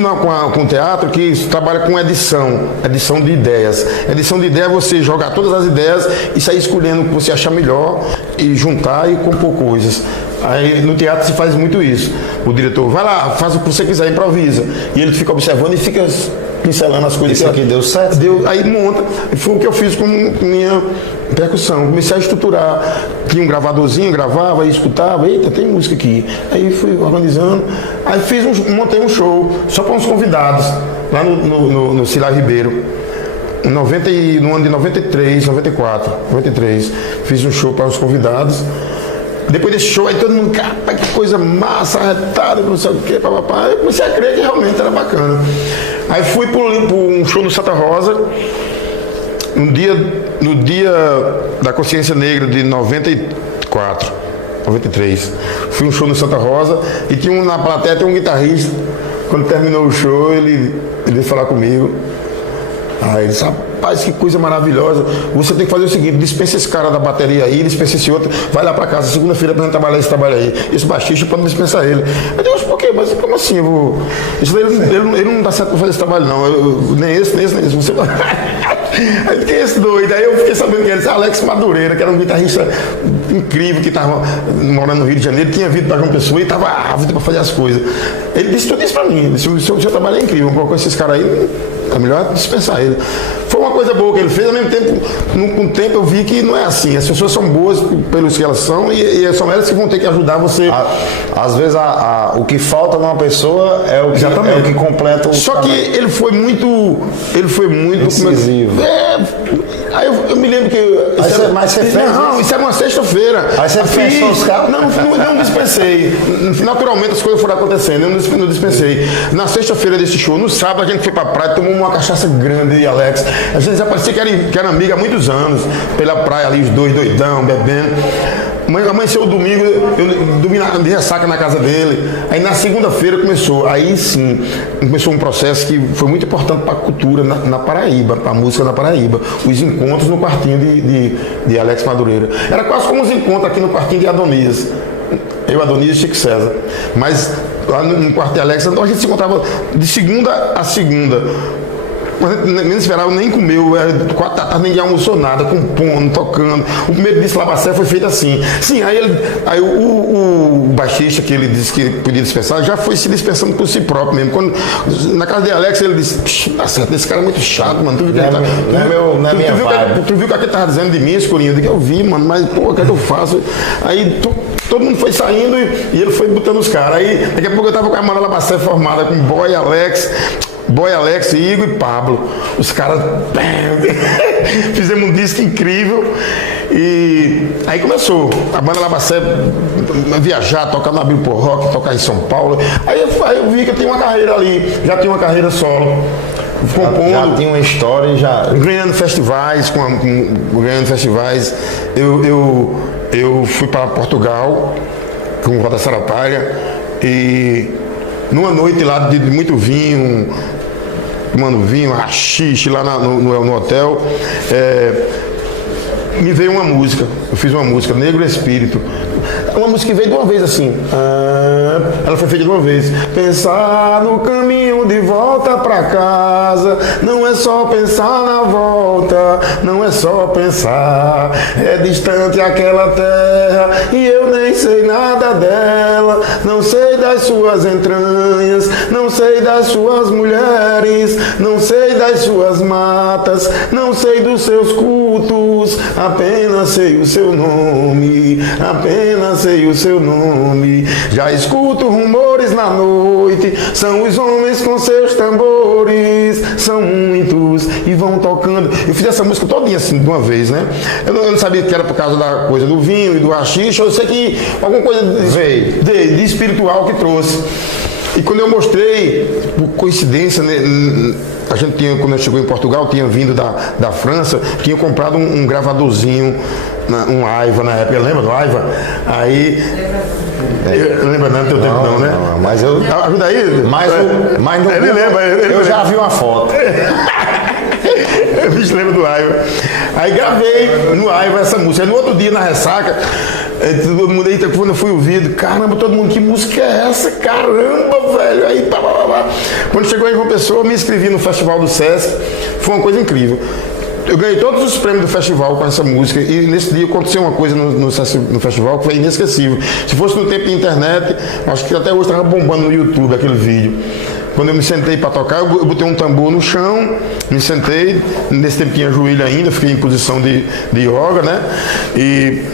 com o teatro que trabalha com edição de ideias. Edição de ideia é você jogar todas as ideias e sair escolhendo o que você achar melhor e juntar e compor coisas. Aí no teatro se faz muito isso. O diretor vai lá, faz o que você quiser, improvisa. E ele fica observando e fica pincelando as coisas. Isso aqui deu certo? Aí monta. Foi o que eu fiz com minha percussão. Comecei a estruturar. Tinha um gravadorzinho, gravava e escutava. Eita, tem música aqui. Aí fui organizando. Aí montei um show só para uns convidados lá no Cilar Ribeiro. No ano de 93. Fiz um show para os convidados. Depois desse show, aí todo mundo, cara, que coisa massa, arretada, não sei o que, papapá. Eu comecei a crer que realmente era bacana. Aí fui para um show no Santa Rosa, no dia da Consciência Negra de 94. 93. Fui um show no Santa Rosa e tinha na plateia tem um guitarrista. Quando terminou o show, ele veio falar comigo. Aí ele disse, rapaz, que coisa maravilhosa. Você tem que fazer o seguinte, dispensa esse cara da bateria aí, dispensa esse outro, vai lá pra casa, segunda-feira pra gente trabalhar esse trabalho aí. Esse baixista pode dispensar ele. Eu digo, por quê? Mas como assim? Eu vou... Isso ele não dá certo pra fazer esse trabalho, não. Nem esse. Você... Aí fiquei esse doido. Aí eu fiquei sabendo que ele disse, Alex Madureira, que era um guitarrista incrível, que estava morando no Rio de Janeiro, tinha vindo para João Pessoa e estava ávido para fazer as coisas. Ele disse tudo isso para mim. Ele disse, o seu trabalho é incrível, com esses caras aí, é melhor dispensar ele. Foi uma coisa boa que ele fez, ao mesmo tempo, com o tempo eu vi que não é assim. As pessoas são boas pelos que elas são e são elas que vão ter que ajudar você. Às vezes o que falta numa pessoa é o que completa o Só que ele foi muito incisivo. Aí eu me lembro que... Mas você fez não, isso era uma sexta-feira. Aí você dispensou os caras? Não dispensei. Naturalmente as coisas foram acontecendo, eu não dispensei. Na sexta-feira desse show, no sábado a gente foi pra praia, tomou uma cachaça grande e Alex. A gente já parecia que era amiga há muitos anos, pela praia ali, os dois doidão, bebendo. Amanheceu o domingo, eu dormi de ressaca na casa dele. Aí na segunda-feira aí sim, começou um processo que foi muito importante para a cultura na Paraíba, para a música na Paraíba. Os encontros no quartinho de Alex Madureira. Era quase como os encontros aqui no quartinho de Adonias. Eu, Adonias e Chico César. Mas lá no quarto de Alex, a gente se encontrava de segunda a segunda. Nem esperava, nem comeu, era 4 da tarde, ninguém almoçou nada, compondo, tocando. O primeiro disco Labacé foi feito assim. Sim, aí o baixista que ele disse que podia dispensar, já foi se dispensando por si próprio mesmo. Quando, na casa de Alex, ele disse, tá certo, esse cara é muito chato, mano. Tu viu o que ele tava dizendo de mim, escurinho? Eu digo, eu vi, mano, mas pô, o que é que eu faço? Aí todo mundo foi saindo e ele foi botando os caras. Aí daqui a pouco eu tava com a Amanda Labacé formada com Boy, Alex, Igor e Pablo. Os caras fizemos um disco incrível e aí começou a banda Labacé viajar, tocar no Abril por Rock, tocar em São Paulo. Aí eu vi que eu tinha uma carreira ali, já tinha uma carreira solo. Compondo, já tinha uma história e já... Ganhando festivais, ganhando festivais. Eu fui para Portugal com o Roda Sarapaga e numa noite lá de muito vinho, tomando vinho, haxixe lá no hotel, me veio uma música. Eu fiz uma música, Negro Espírito. Uma música que veio de uma vez assim. Ela foi feita de uma vez. Pensar no caminho de volta pra casa, não é só pensar na volta, não é só pensar. É distante aquela terra e eu nem sei nada dela. Não sei das suas entranhas, não sei das suas mulheres, não sei das suas matas, não sei dos seus cultos. Apenas sei o seu nome, apenas sei o seu nome. Já escuto rumores na noite, são os homens com seus tambores, são muitos e vão tocando. Eu fiz essa música todinha assim de uma vez, né? Eu não sabia que era por causa da coisa do vinho e do haxixe, eu sei que alguma coisa de espiritual que trouxe. E quando eu mostrei, por coincidência, né, a gente tinha, quando eu chegou em Portugal, tinha vindo da França, tinha comprado um gravadorzinho, um Aiva na época, lembra do Aiva? Aí. Lembra não, teu tempo não, né? Não, mas eu. Ajuda aí? Mas não. Ele lembra, eu já vi uma foto. Eu me lembro do Aiva. Aí gravei no Aiva essa música. Aí no outro dia, na ressaca, todo mundo aí, quando eu fui ouvido, caramba, todo mundo, que música é essa? Caramba, velho. Aí, Quando chegou em João Pessoa, eu me inscrevi no Festival do Sesc. Foi uma coisa incrível. Eu ganhei todos os prêmios do festival com essa música e nesse dia aconteceu uma coisa no festival que foi inesquecível. Se fosse no tempo de internet, acho que até hoje estava bombando no YouTube aquele vídeo. Quando eu me sentei para tocar, eu botei um tambor no chão, me sentei, nesse tempo tinha joelho ainda, fiquei em posição de yoga, né? E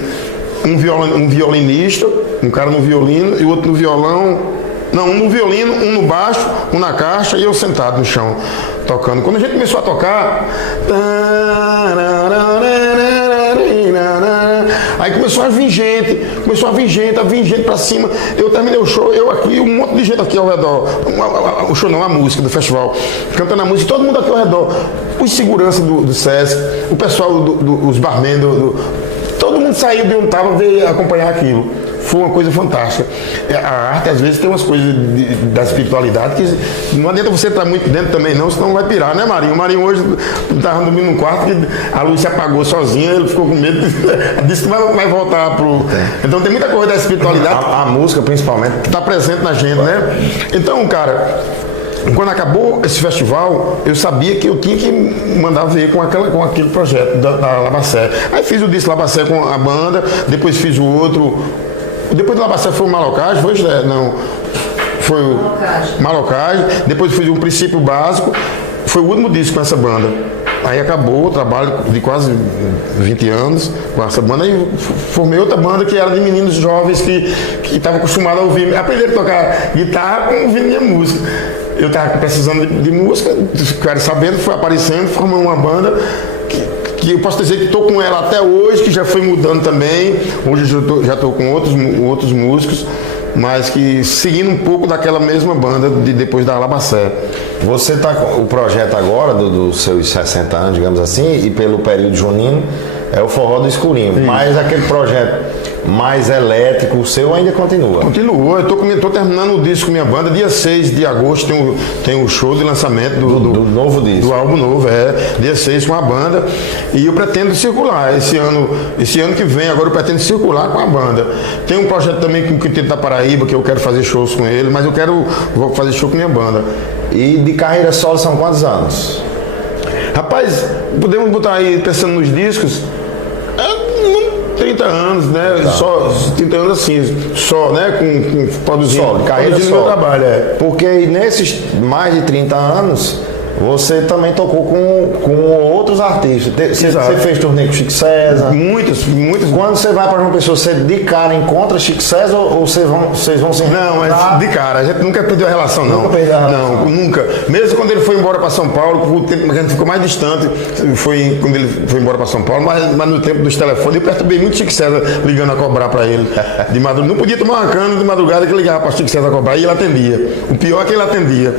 um violinista, um cara no violino e o outro no violão. Não, um no violino, um no baixo, um na caixa e eu sentado no chão, tocando. Quando a gente começou a tocar, aí começou a vir gente pra cima. Eu terminei o show, eu aqui, um monte de gente aqui ao redor. O show não, a música do festival, cantando a música, todo mundo aqui ao redor. Os seguranças do Sesc, o pessoal, os barmen, todo mundo saiu de onde estava, veio acompanhar aquilo. foi uma coisa fantástica. A arte, às vezes, tem umas coisas da espiritualidade que não adianta você estar muito dentro também, não, senão vai pirar, né, Marinho? O Marinho hoje estava dormindo num quarto que a luz se apagou sozinha, ele ficou com medo, disse que vai voltar pro. Então tem muita coisa da espiritualidade. A música, principalmente, que está presente na gente, né? Então, cara, quando acabou esse festival, eu sabia que eu tinha que mandar ver com aquele projeto da Labacé. Aí fiz o disco Labacé com a banda, depois fiz o outro. Depois do Labacé foi o Malocage, foi? Não. Foi o Malocage. Depois fiz um Princípio Básico. Foi o último disco com essa banda. Aí acabou o trabalho de quase 20 anos com essa banda e formei outra banda que era de meninos jovens que estavam acostumados a ouvir, aprender a tocar guitarra com ouvindo minha música. Eu estava precisando de música, ficaram sabendo, foi aparecendo, formando uma banda que eu posso dizer que estou com ela até hoje, que já foi mudando também. Hoje eu já estou com outros músicos, mas que seguindo um pouco daquela mesma banda de depois da Labacé. Você está com o projeto agora dos seus 60 anos, digamos assim, e pelo período junino, é o Forró do Escurinho. Sim. Mas aquele projeto mais elétrico, o seu ainda continua? Continua. Eu estou terminando o disco com minha banda. Dia 6 de agosto tem o show de lançamento do novo disco. Do álbum novo, dia 6 com a banda. E eu pretendo circular esse ano que vem, agora eu pretendo circular com a banda. Tem um projeto também com o Quinteto da Paraíba, que eu quero fazer shows com ele, mas vou fazer show com minha banda. E de carreira solo são quantos anos? Rapaz, podemos botar aí, pensando nos discos, 30 anos, né? Tá. Só 30 anos assim, só, né? Com produzindo, solo, carreira solo. Trabalho, Porque nesses mais de 30 anos, você também tocou com outros artistas. Você fez turnê com Chico César? Muitos. Quando você vai para uma pessoa, você de cara encontra Chico César ou vocês vão se Não, mas de cara, a gente nunca perdeu a relação, não. Nunca perdeu a relação? Não, nunca. Mesmo quando ele foi embora para São Paulo, o tempo que a gente ficou mais distante, foi quando ele foi embora para São Paulo, mas no tempo dos telefones, eu perturbei muito Chico César ligando a cobrar para ele. De madrugada. Não podia tomar uma cana de madrugada que ligava para Chico César cobrar e ele atendia. O pior é que ele atendia.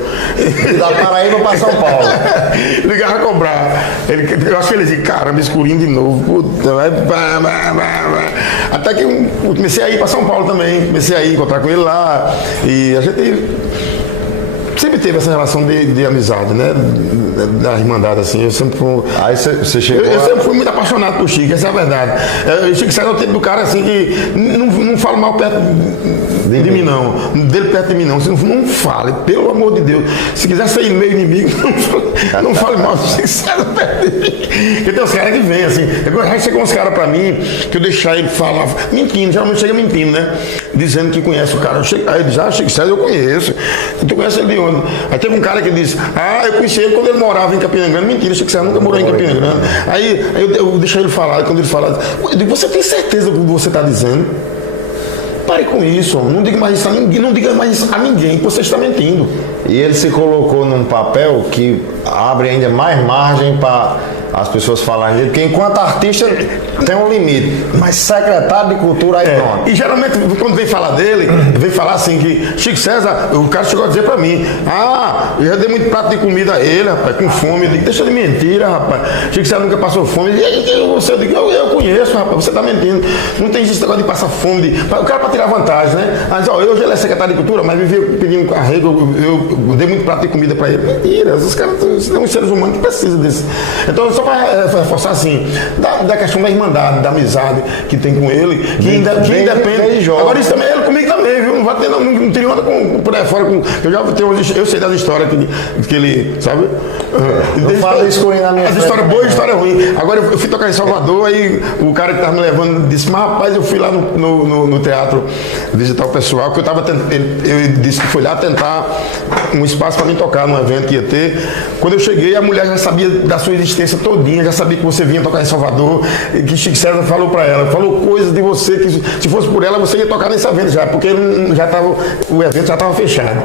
Da Paraíba para São Paulo. Ligava a cobrar. Eu acho que ele dizia, caramba, Escurinho de novo. Puta, vai. Até que eu comecei a ir para São Paulo também. Comecei a ir encontrar com ele lá. E a gente sempre teve essa relação de amizade, né? Da irmandade, assim. Eu sempre fui. Aí você chegou. Eu sempre fui muito apaixonado por Chico, essa é a verdade. O Chico César é o tipo do cara assim que não fala mal perto de mim, não. Dele perto de mim, não. Você não fale, pelo amor de Deus. Se quiser ser meu inimigo, não fale mal do Chico César perto de mim. Porque tem uns caras que vêm, assim. Agora chegou uns caras pra mim que eu deixar ele falar, mentindo, geralmente chega mentindo, né? Dizendo que conhece o cara. Aí ele diz, Chico César eu conheço. Tu conhece ele de onde? Aí teve um cara que disse, eu conheci ele quando ele morava em Campina Grande. Mentira, Chico César nunca morou em Campina Grande. Aí eu deixei ele falar, e quando ele fala, eu digo, você tem certeza do que você está dizendo? Pare com isso, não diga mais isso a ninguém, não diga mais isso a ninguém, que você está mentindo. E ele se colocou num papel que abre ainda mais margem para as pessoas falarem dele, porque enquanto artista tem um limite, mas secretário de cultura aí pronto. E geralmente quando vem falar dele, vem falar assim que Chico César, o cara chegou a dizer pra mim, eu já dei muito prato de comida a ele, rapaz, com fome. Eu digo, deixa de mentira, rapaz. Chico César nunca passou fome. Eu conheço, rapaz, você tá mentindo. Não tem esse negócio de passar fome. O cara pra tirar vantagem, né? Mas hoje ele é secretário de cultura, mas vivia pedindo carrego, eu dei muito prato de comida pra ele. Mentira, os caras são seres humanos que precisam disso. Então, só para reforçar assim, da questão da irmandade, da amizade que tem com ele, que independe. Agora isso também, ele comigo também, viu? Não vai ter, não tem nada por aí fora. Eu sei das histórias que ele, sabe? Não fala isso ruim na minha frente. História boa e história ruim. Agora eu fui tocar em Salvador, aí o cara que estava me levando disse, mas rapaz, eu fui lá no teatro visitar o pessoal, que eu disse que fui lá tentar um espaço para mim tocar num evento que ia ter. Quando eu cheguei, a mulher já sabia da sua existência todinha, já sabia que você vinha tocar em Salvador, que Chico César falou para ela, falou coisas de você que se fosse por ela, você ia tocar nesse evento já, porque o evento já estava fechado.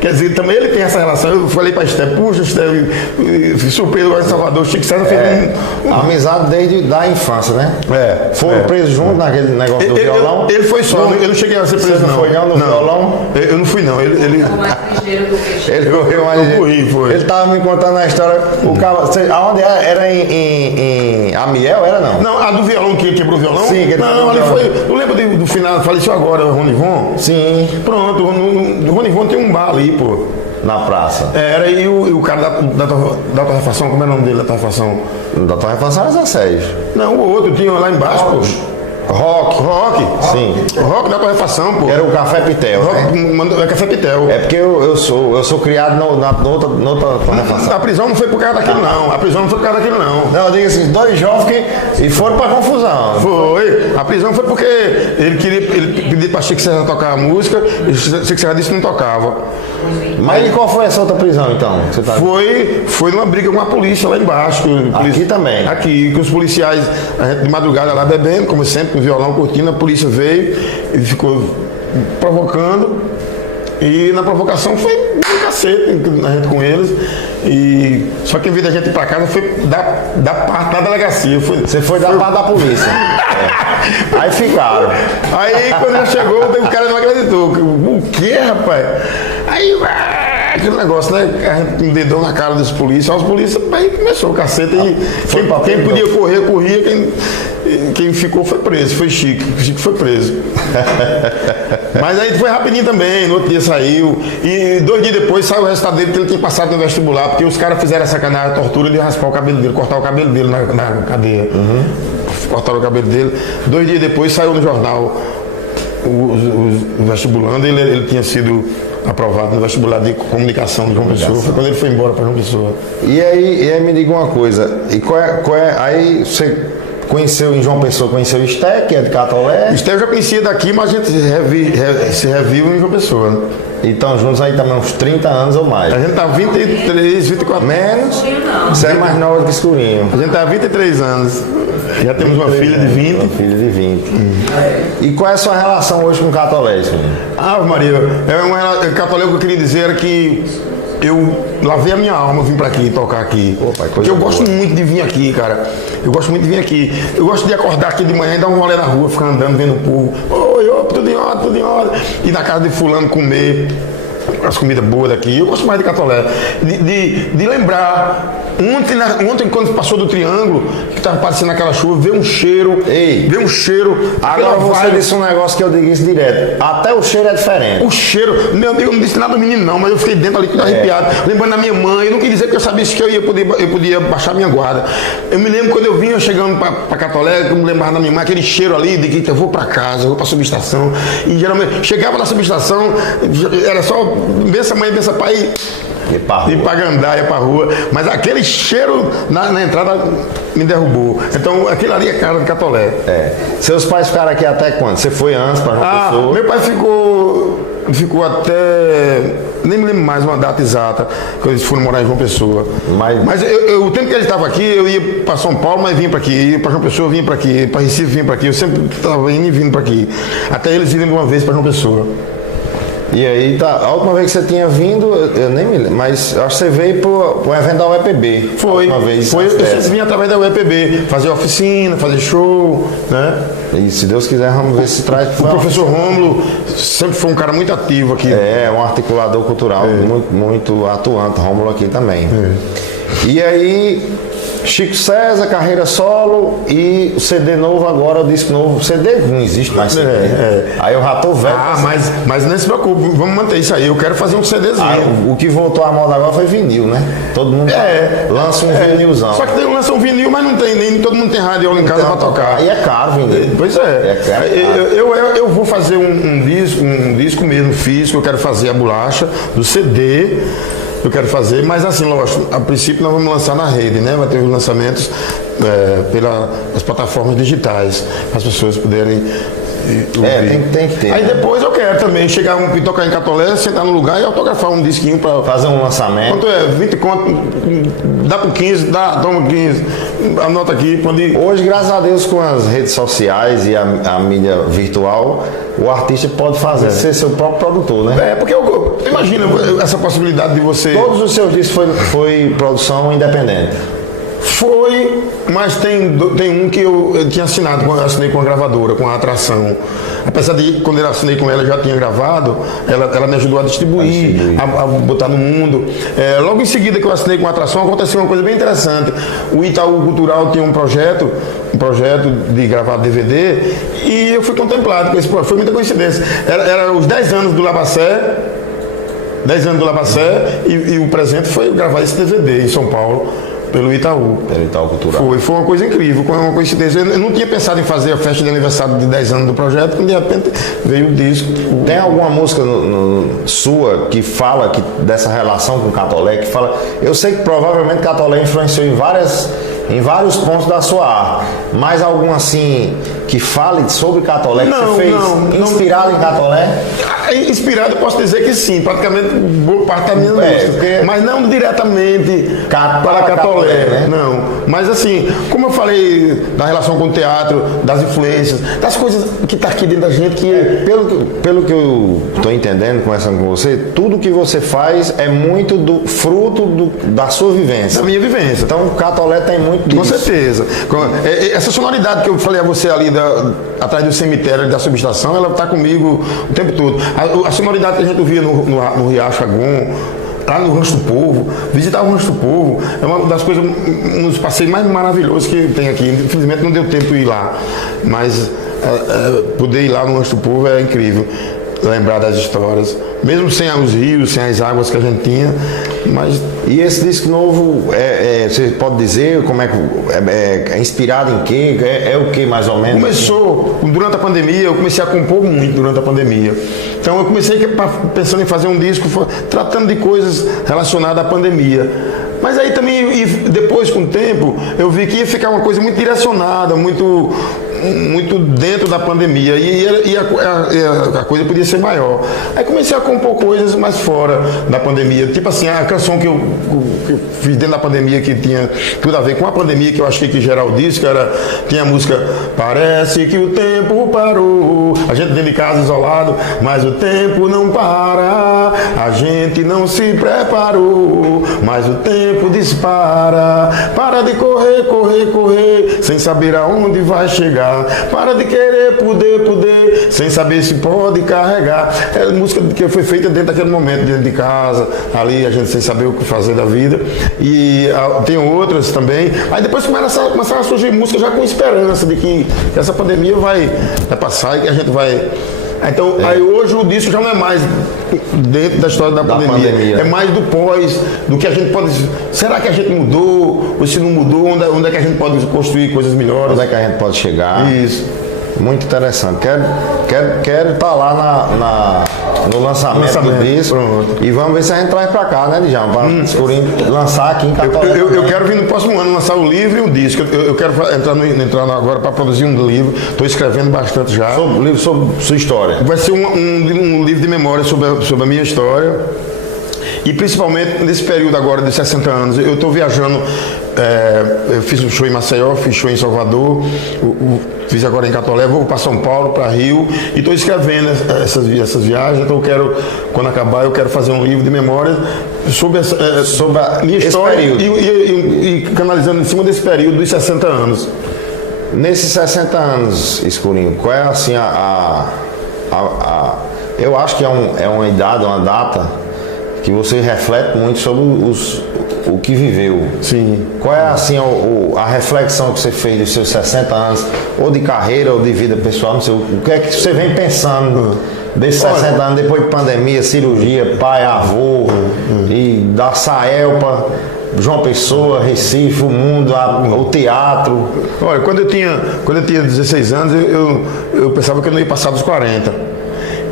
Quer dizer, também ele tem essa relação. Eu falei para Esté, puxa, Esté, surpreso agora em Salvador. Chico César fez amizade desde a infância, né? Foram presos juntos naquele negócio do violão? Ele foi só, eu não cheguei a ser preso, não. Você não foi não no violão? Eu não fui, não. Ele correu mais ligeiro. Ele estava me contando a história, o cara, aonde era era em Amiel, era não? Não, a do violão que quebrou o violão? Sim, que ele não, ali foi. Não lembro do final, faleceu agora, o Ronivon? Sim. Pronto, o Ronivon tem um bar ali, pô. Na praça. Era, e o cara da torrefação, como é o nome dele da torrefação? Da torrefação era Zé Sérgio. Não, o outro tinha lá embaixo, pô. Rock. Sim. Rock da torrefação, pô. Era o Café Pitel, né? É Café Pitel. É porque eu sou criado na outra torrefação. A prisão não foi por causa daquilo, não. A prisão não foi por causa daquilo, não. Não, eu digo assim, 2 jovens e foram pra confusão. Foi. A prisão foi porque ele pediu pra Chico César tocar a música e Chico César disse que não tocava. Mas e qual foi essa outra prisão, então? Você tá... Foi numa briga com a polícia lá embaixo. Aqui também? Aqui, que os policiais, a gente de madrugada lá bebendo, como sempre, com violão curtindo, a polícia veio e ficou provocando. E na provocação foi um cacete a gente com eles. E só que em vez da gente ir pra casa foi da parte da delegacia. Você foi da parte da polícia. Aí ficaram. Aí quando ele chegou, o cara não acreditou. O quê, rapaz? Aí aquele negócio, né? A gente um dedão na cara dos polícias, os polícias, aí começou o cacete e quem podia correr, corria, quem ficou foi preso, foi Chico foi preso. Mas aí foi rapidinho também, no outro dia saiu, e 2 dias depois saiu o resultado dele que ele tinha passado no vestibular, porque os caras fizeram a sacanagem, a tortura de raspar o cabelo dele, cortar o cabelo dele na cadeia. Cortaram o cabelo dele. 2 dias depois saiu no jornal o vestibulando, ele tinha sido aprovado no vestibular de comunicação de João Pessoa. Foi quando ele foi embora para João Pessoa. E aí me diga uma coisa, e qual é aí você conheceu em João Pessoa, conheceu o Esté, que é de Catolé? Esté eu já conhecia daqui, mas a gente se reviu em João Pessoa. Então juntos aí também uns 30 anos ou mais. A gente tá 23, 24 menos. Você é mais nova que Escurinho. A gente tá 23 anos. Já temos uma filha de 20. Uma filha de 20. E qual é a sua relação hoje com o Catolé, senhor? Maria, Catolé, o que eu queria dizer era que eu lavei a minha alma, vim pra aqui, tocar aqui. Opa, porque eu gosto muito de vir aqui, cara. Eu gosto muito de vir aqui. Eu gosto de acordar aqui de manhã e dar um rolê na rua, ficar andando, vendo o povo. Oi, tudo em ordem, tudo em ordem. Ir na casa de fulano comer as comidas boas daqui. Eu gosto mais de Catolé. De lembrar. Ontem, quando passou do Triângulo, que estava parecendo aquela chuva, veio um cheiro. Veio um cheiro. Agora você disse um negócio que eu digo isso direto. Até o cheiro é diferente. O cheiro, meu Deus, eu não disse nada do menino, não, mas eu fiquei dentro ali, tudo arrepiado. Lembrando da minha mãe, eu não queria dizer que eu sabia que eu podia baixar minha guarda. Eu me lembro quando eu vinha chegando para Catolé, eu me lembrava da minha mãe, aquele cheiro ali de que eu vou para casa, eu vou para a subestação. E geralmente, chegava na subestação, era só bença mãe, bença pai. Ir pra gandaia, pra rua. Mas aquele cheiro na entrada me derrubou. Então aquilo ali é cara de Catolé. Seus pais ficaram aqui até quando? Você foi antes pra João Pessoa? Meu pai ficou até. Nem me lembro mais uma data exata quando eles foram morar em João Pessoa. Mas o tempo que ele estava aqui, eu ia para São Paulo, mas vinha para aqui. Ia para João Pessoa, vinha para aqui. Para Recife, vinha para aqui. Eu sempre estava indo e vindo para aqui. Até eles irem uma vez para João Pessoa. E aí, a última vez que você tinha vindo, eu nem me lembro, mas acho que você veio pro evento da UEPB. Foi, eu sempre vim através da UEPB, fazer oficina, fazer show, né? E se Deus quiser, vamos ver se traz... O professor Rômulo sempre foi um cara muito ativo aqui. Um articulador cultural muito atuante, Rômulo aqui também. E aí... Chico César, carreira solo e o CD novo agora, o disco novo. O CD não existe mais CD. Aí eu já tô velho. Mas não se preocupe, vamos manter isso aí. Eu quero fazer um CDzinho. O que voltou à moda agora foi vinil, né? Todo mundo lança um vinilzão. Só que lança um vinil, mas não tem, nem todo mundo tem rádio em casa pra tocar. Aí é caro vinil. Pois eu vou fazer um disco mesmo físico, eu quero fazer a bolacha do CD. Eu quero fazer, mas assim, lógico, a princípio nós vamos lançar na rede, né? Vai ter os lançamentos pelas plataformas digitais, para as pessoas poderem tem que ter. Aí depois eu quero também chegar e tocar em Catolé, sentar no lugar e autografar um disquinho para fazer um lançamento. Quanto é? 20 conto, dá por 15, toma 15, anota aqui. Hoje, graças a Deus, com as redes sociais e a mídia virtual, o artista pode ser seu próprio produtor, né? Porque imagina essa possibilidade de você... Todos os seus discos foi produção independente. Foi, mas tem um que eu tinha assinado, eu assinei com a gravadora, com a Atração. Apesar de, quando eu assinei com ela, eu já tinha gravado, ela me ajudou a distribuir, a botar no mundo. Logo em seguida que eu assinei com a Atração, aconteceu uma coisa bem interessante. O Itaú Cultural tinha um projeto de gravar DVD, e eu fui contemplado com esse projeto. Foi muita coincidência. Era os 10 anos do Labacé, 10 anos do Labacé, e o presente foi gravar esse DVD em São Paulo. Pelo Itaú. Pelo Itaú Cultural. Foi uma coisa incrível, foi uma coincidência. Eu não tinha pensado em fazer a festa de aniversário de 10 anos do projeto, quando de repente veio o disco. Tem alguma música sua que fala dessa relação com o Catolé, que fala... Eu sei que provavelmente Catolé influenciou em vários pontos da sua arte, mas algum assim que fale sobre Catolé, que você fez inspirado em Catolé? Inspirado, eu posso dizer que sim, praticamente boa parte da minha música, mas não diretamente para Catolé, né? Não, mas assim, como eu falei da relação com o teatro, das influências, das coisas que está aqui dentro da gente, que pelo que eu estou entendendo, conversando com você, tudo que você faz é muito do fruto da sua vivência. Da minha vivência. Então o Catolé tem muito disso. Com certeza. Essa sonoridade que eu falei a você ali atrás do cemitério da subestação, ela está comigo o tempo todo. A sonoridade que a gente ouvia no Riacho Agum, lá no Rancho do Povo, visitar o Rancho do Povo é uma das coisas, um dos passeios mais maravilhosos que tem aqui. Infelizmente não deu tempo de ir lá, mas poder ir lá no Rancho do Povo é incrível. Lembrar das histórias, mesmo sem os rios, sem as águas que a gente tinha, mas... E esse disco novo, você pode dizer como é inspirado em quê? É o que mais ou menos? Começou, durante a pandemia, eu comecei a compor muito durante a pandemia. Então eu comecei pensando em fazer um disco tratando de coisas relacionadas à pandemia. Mas aí também, depois com o tempo, eu vi que ia ficar uma coisa muito direcionada, muito dentro da pandemia, e a coisa podia ser maior. Aí comecei a compor coisas mais fora da pandemia, tipo assim, a canção que eu fiz dentro da pandemia, que tinha tudo a ver com a pandemia, que eu achei que geral o disco, tinha a música Parece que o tempo parou, a gente dentro de casa isolado, mas o tempo não para, a gente não se preparou, mas o tempo dispara, para de correr, correr, correr, sem saber aonde vai chegar. Para de querer poder, sem saber se pode carregar. É música que foi feita dentro daquele momento, dentro de casa, ali a gente sem saber o que fazer da vida. E tem outras também. Aí depois começaram a surgir músicas já com esperança de que essa pandemia vai passar e que a gente vai... Então, aí hoje o disco já não é mais dentro da história da pandemia. É mais do pós, do que a gente pode... Será que a gente mudou? Ou se não mudou, onde é que a gente pode construir coisas melhores? Onde é que a gente pode chegar? Isso. Muito interessante. Quero estar lá no lançamento do disco. Pronto. E vamos ver se a gente traz pra cá, né, Djalma? Para lançar aqui em Catolé. Eu quero vir no próximo ano lançar o livro e o disco. Eu quero entrar agora para produzir um livro. Estou escrevendo bastante já. Um livro sobre sua história. Vai ser um livro de memória sobre a minha história. E principalmente nesse período agora de 60 anos. Eu estou viajando. Eu fiz um show em Maceió, fiz show em Salvador, fiz agora em Catolé, vou para São Paulo, para Rio, e estou escrevendo essas viagens. Então eu quero, quando acabar, eu quero fazer um livro de memórias sobre a minha história e canalizando em cima desse período dos 60 anos. Nesses 60 anos, Escurinho, qual é assim eu acho que é uma idade, uma data que você reflete muito sobre o que viveu. Sim. Qual é assim a reflexão que você fez dos seus 60 anos, ou de carreira ou de vida pessoal, não sei, o que é que você vem pensando desses 60 anos, depois de pandemia, cirurgia, pai, avô, e da Saelpa, João Pessoa, Recife, o mundo, o teatro? Olha, quando eu tinha 16 anos, eu pensava que eu não ia passar dos 40.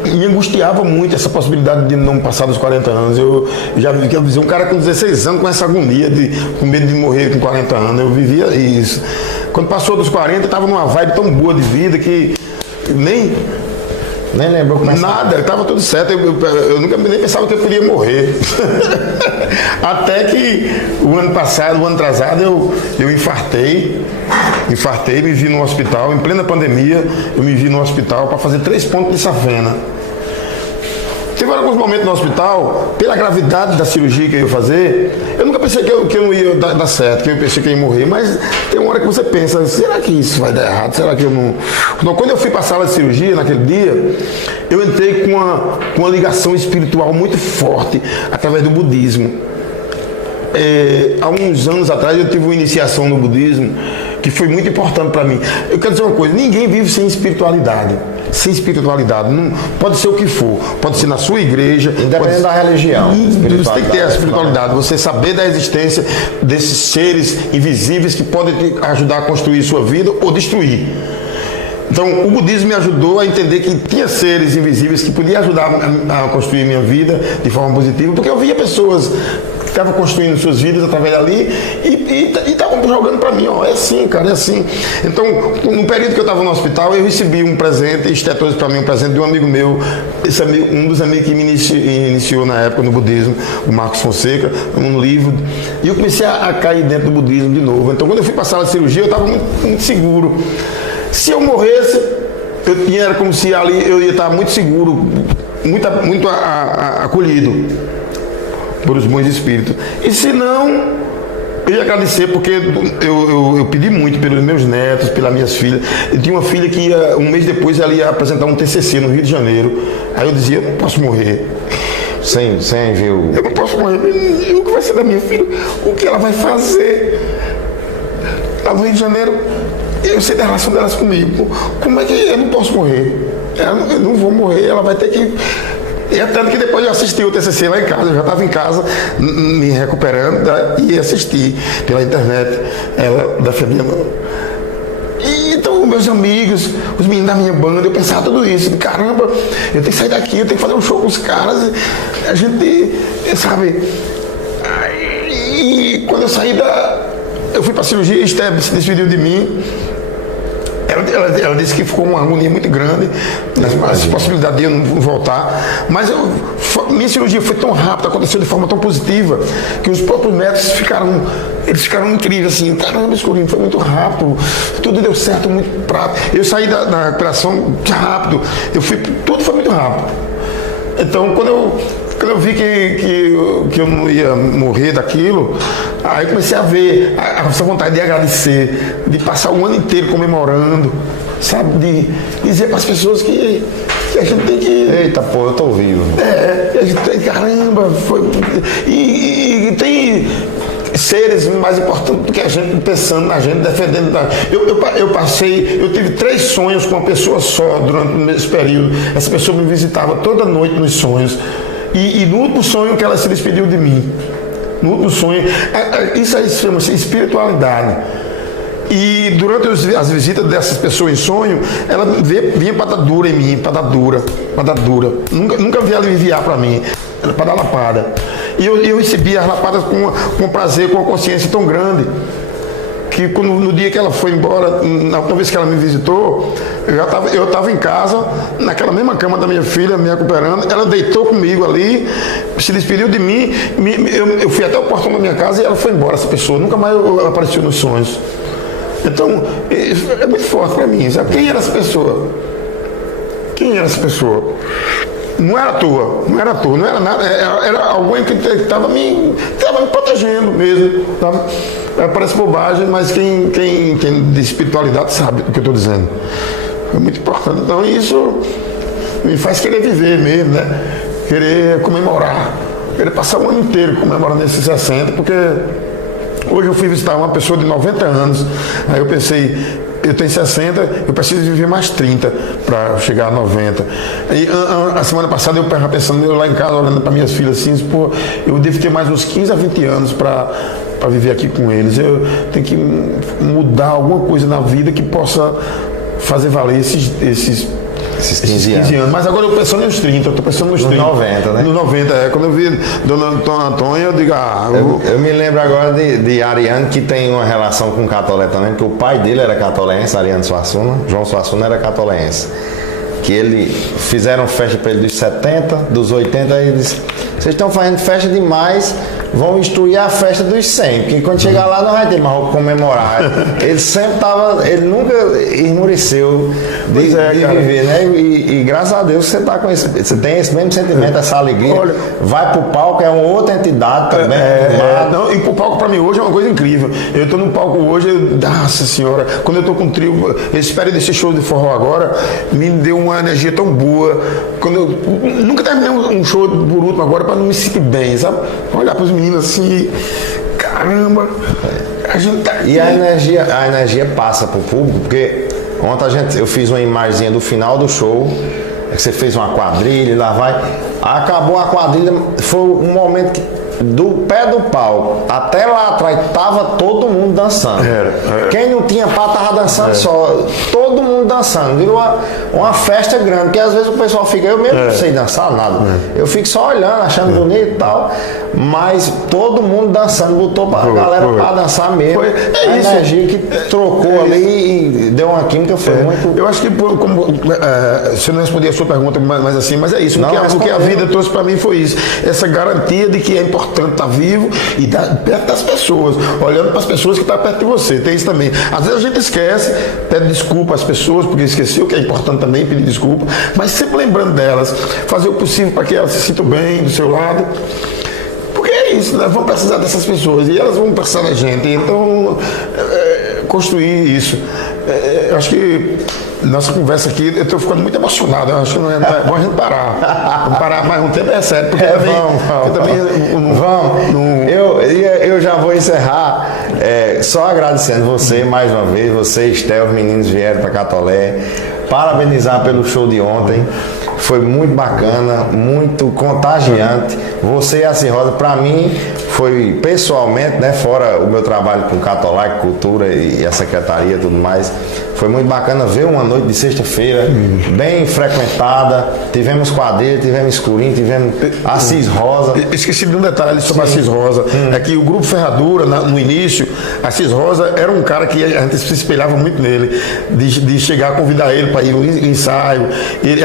Me angustiava muito essa possibilidade de não passar dos 40 anos. Eu já vi, quer dizer, um cara com 16 anos com essa agonia, com medo de morrer com 40 anos. Eu vivia isso. Quando passou dos 40, eu estava numa vibe tão boa de vida que nem lembrou como nada, estava tudo certo. Eu nunca nem pensava que eu podia morrer. Até que o ano passado, o ano atrasado, eu infartei, me vi no hospital, em plena pandemia, eu me vi no hospital para fazer 3 pontos de safena. Teve alguns momentos no hospital, pela gravidade da cirurgia que eu ia fazer, eu nunca pensei que eu não ia dar certo, que eu pensei que eu ia morrer, mas tem uma hora que você pensa, será que isso vai dar errado? Será que eu não... Então, quando eu fui para a sala de cirurgia, naquele dia, eu entrei com uma ligação espiritual muito forte através do budismo. Há uns anos atrás eu tive uma iniciação no budismo que foi muito importante para mim. Eu quero dizer uma coisa, ninguém vive sem espiritualidade. Sem espiritualidade, não, pode ser o que for, pode ser na sua igreja, independente da religião. Você tem que ter a espiritualidade, você saber da existência desses seres invisíveis que podem te ajudar a construir sua vida ou destruir. Então, o budismo me ajudou a entender que tinha seres invisíveis que podiam ajudar a construir minha vida de forma positiva, porque eu via pessoas que estavam construindo suas vidas através dali e estavam jogando para mim, ó, é assim, cara, é assim. Então, no período que eu estava no hospital, eu recebi um presente, este trouxe para mim um presente de um amigo meu, um dos amigos que me iniciou na época no budismo, o Marcos Fonseca, um livro, e eu comecei a cair dentro do budismo de novo. Então, quando eu fui para a sala de cirurgia, eu estava muito seguro. Se eu morresse, era como se ali eu ia estar muito seguro, muito acolhido por os bons espíritos. E se não, eu ia agradecer, porque eu pedi muito pelos meus netos, pelas minhas filhas. Eu tinha uma filha que um mês depois ela ia apresentar um TCC no Rio de Janeiro. Aí eu dizia, eu não posso morrer sem ver o... Eu não posso morrer. E o que vai ser da minha filha? O que ela vai fazer lá no Rio de Janeiro? Eu sei da relação delas comigo. Como é que eu não posso morrer? Eu não vou morrer, ela vai ter que... E é tanto que depois eu assisti o TCC lá em casa, eu já estava em casa me recuperando e assisti pela internet ela defendendo. E então meus amigos, os meninos da minha banda, eu pensava tudo isso, caramba, eu tenho que sair daqui, eu tenho que fazer um show com os caras, a gente, sabe? E quando eu saí eu fui para a cirurgia, Esther se despediu de mim. Ela disse que ficou uma agonia muito grande, as possibilidades de eu não voltar, mas minha cirurgia foi tão rápida, aconteceu de forma tão positiva, que os próprios médicos ficaram incríveis, assim, caramba, Escurinho, foi muito rápido, tudo deu certo, muito prático. Eu saí da operação rápido, tudo foi muito rápido. Então, quando eu vi que eu não ia morrer daquilo, aí eu comecei a ver essa vontade de agradecer, de passar o ano inteiro comemorando, sabe? De dizer para as pessoas que a gente tem que... Eita, pô, eu tô vivo. A gente tem, caramba, e tem seres mais importantes do que a gente, pensando na gente, defendendo. Eu tive 3 sonhos com uma pessoa só durante esse período. Essa pessoa me visitava toda noite nos sonhos. E no último sonho que ela se despediu de mim. No último sonho. Isso aí se chama espiritualidade. E durante as visitas dessas pessoas em sonho, ela vinha para dar dura em mim, para dar dura. Nunca vi ela enviar para mim, para dar lapada. E eu recebia as lapadas com prazer, com uma consciência tão grande, que no dia que ela foi embora, na última vez que ela me visitou, eu estava em casa, naquela mesma cama da minha filha, me recuperando. Ela deitou comigo ali, se despediu de mim, eu fui até o portão da minha casa e ela foi embora, essa pessoa. Nunca mais apareceu nos sonhos. Então, é muito forte para mim. Sabe? Quem era essa pessoa? Não era tua, não era nada, era alguém que estava me protegendo mesmo. Parece bobagem, mas quem de espiritualidade sabe o que eu estou dizendo. É muito importante. Então isso me faz querer viver mesmo, né? Querer comemorar, querer passar o ano inteiro comemorando esses 60, porque hoje eu fui visitar uma pessoa de 90 anos, aí eu pensei, eu tenho 60, eu preciso viver mais 30 para chegar a 90. E a semana passada eu estava pensando, eu lá em casa, olhando para minhas filhas assim, pô, eu devo ter mais uns 15 a 20 anos para viver aqui com eles. Eu tenho que mudar alguma coisa na vida que possa fazer valer esses 15 anos. Mas agora eu estou pensando nos 30, eu estou pensando nos 30. 90, né? Nos 90, quando eu vi Dona Antônia, eu digo, eu me lembro agora de Ariano, que tem uma relação com o Catolé também, porque o pai dele era catolense, Ariano Suassuna, João Suassuna era catolense. Que ele fizeram festa para ele dos 70, dos 80, e ele disse, vocês estão fazendo festa demais, vão instruir a festa dos 100, porque quando chegar lá não vai ter mais o que comemorar. Ele sempre tava, ele nunca esmoreceu de viver, né? E graças a Deus você tá com esse, você tem esse mesmo sentimento, essa alegria. Olha, vai pro palco, é uma outra entidade também. Não, e pro palco pra mim hoje é uma coisa incrível. Eu tô no palco hoje, nossa senhora, quando eu tô com o trio, esse espera desse show de forró agora, me deu uma energia tão boa. Quando eu nunca terminei um show por último agora pra não me sentir bem, sabe? Olhar pros meninos assim, caramba, a gente tá aqui. E a energia passa pro público, porque ontem eu fiz uma imagenzinha do final do show, que você fez uma quadrilha, lá vai. Acabou a quadrilha, foi um momento que do pé do palco até lá atrás tava todo mundo dançando. Quem não tinha pá tava dançando só. Todo mundo dançando. Virou uma festa grande, porque às vezes o pessoal fica, eu mesmo não sei dançar nada. Eu fico só olhando, achando bonito e tal. Mas todo mundo dançando, botou pra galera pra dançar mesmo. A energia que trocou ali e deu uma química, foi muito. Eu acho que como você não respondeu a sua pergunta, mas assim, mas é isso. O que a vida trouxe pra mim foi isso. Essa garantia de que é importante estar vivo e perto das pessoas, olhando para as pessoas que estão perto de você. Tem isso também. Às vezes a gente esquece, pede desculpa às pessoas, porque esqueceu, que é importante também pedir desculpa, mas sempre lembrando delas, fazer o possível para que elas se sintam bem do seu lado. Porque é isso, nós vamos precisar dessas pessoas e elas vão precisar da gente. Então, construir isso. Eu acho que nossa conversa aqui, eu estou ficando muito emocionado. Eu acho que não é bom a gente parar. Vamos parar mais um tempo, é sério. Porque vamos. Eu já vou encerrar só agradecendo você mais uma vez, você, Estel, os meninos vieram para Catolé. Parabenizar pelo show de ontem. Foi muito bacana, muito contagiante. Você e a Cirrosa, para mim, foi pessoalmente, né, fora o meu trabalho com Catolé, Cultura e a secretaria e tudo mais, foi muito bacana ver uma noite de sexta-feira bem frequentada. Tivemos quadrilha, tivemos escurinho, tivemos Assis Rosa. Esqueci de um detalhe sobre Assis Rosa. É que o Grupo Ferradura, no início, Assis Rosa era um cara que a gente se espelhava muito nele, de chegar a convidar ele para ir no ensaio.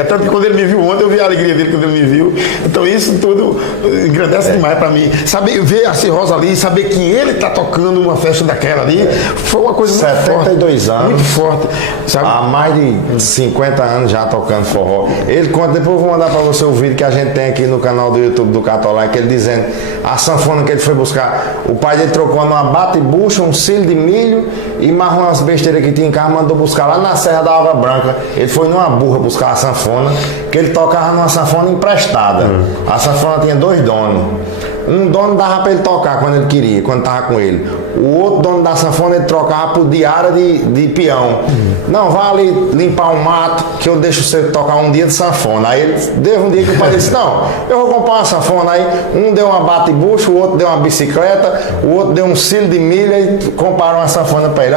Tanto que quando ele me viu ontem, eu vi a alegria dele quando ele me viu. Então isso tudo engrandece demais para mim. Saber ver Assis Rosa ali, saber que ele está tocando uma festa daquela ali, foi uma coisa muito forte. 72 anos. Muito forte. Sabe? Há mais de 50 anos já tocando forró. Ele conta, depois eu vou mandar para você o vídeo que a gente tem aqui no canal do YouTube do Catolé, que ele dizendo a sanfona que ele foi buscar. O pai dele trocou numa bate-bucha, um cilho de milho e mais umas besteiras que tinha em casa, mandou buscar lá na Serra da Água Branca. Ele foi numa burra buscar a sanfona, que ele tocava numa sanfona emprestada. A sanfona tinha 2 donos. Um dono dava para ele tocar quando ele queria, quando estava com ele. O outro dono da sanfona ele trocava por diária de peão. Não, vá ali limpar um mato que eu deixo você tocar um dia de sanfona. Aí ele deu um dia que o pai disse, não, eu vou comprar uma sanfona. Aí um deu uma bate-bucha, o outro deu uma bicicleta, o outro deu um cilho de milho e compraram uma sanfona para ele.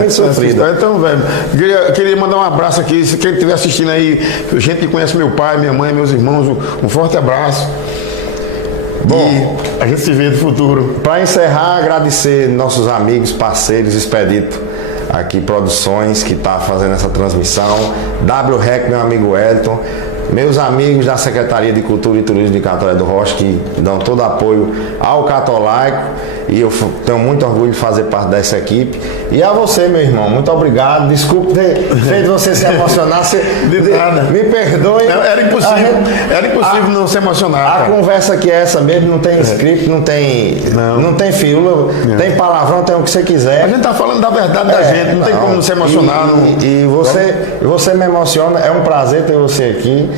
Muito sofrida. Então, velho, queria mandar um abraço aqui. Se quem estiver assistindo aí, gente que conhece meu pai, minha mãe, meus irmãos, um forte abraço. Bom, e a gente se vê no futuro. Para encerrar, agradecer nossos amigos, parceiros, Expedito aqui Produções, que está fazendo essa transmissão, WREC, meu amigo Elton, meus amigos da Secretaria de Cultura e Turismo de Catolé do Rocha, que dão todo apoio ao Catolaico, e eu tenho muito orgulho de fazer parte dessa equipe. E a você, meu irmão, muito obrigado. Desculpe ter feito você se emocionar. Me perdoe. Era impossível não se emocionar. A conversa aqui é essa mesmo, não tem script, não tem fila, tem palavrão, tem o que você quiser. A gente tá falando da verdade da gente, não tem como não se emocionar. Você me emociona, é um prazer ter você aqui.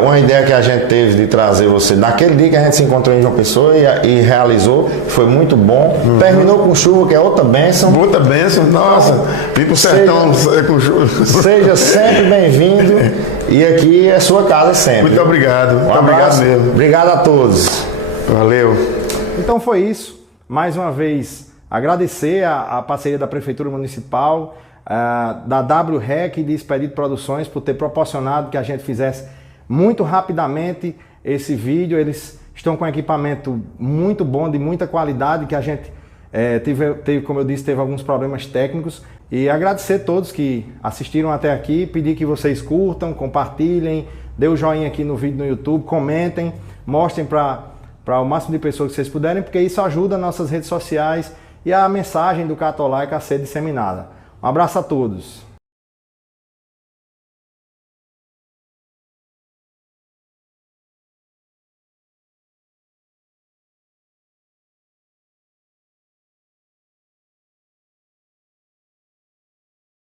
Uma ideia que a gente teve de trazer você, naquele dia que a gente se encontrou em João Pessoa e realizou, foi muito bom. Terminou com chuva, que é outra bênção. Outra bênção, nossa, vim pro sertão com chuva. Seja sempre bem-vindo e aqui é sua casa sempre. Muito obrigado, muito obrigado mesmo. Obrigado a todos. Valeu. Então foi isso. Mais uma vez, agradecer a parceria da Prefeitura Municipal, da WREC e de Expedito Produções por ter proporcionado que a gente fizesse muito rapidamente esse vídeo. Eles estão com equipamento muito bom, de muita qualidade, que a gente teve, como eu disse, teve alguns problemas técnicos. E agradecer a todos que assistiram até aqui, pedir que vocês curtam, compartilhem, dê o joinha aqui no vídeo no YouTube, comentem, mostrem para para o máximo de pessoas que vocês puderem, porque isso ajuda nossas redes sociais e a mensagem do Catolaic a ser disseminada. Um abraço a todos.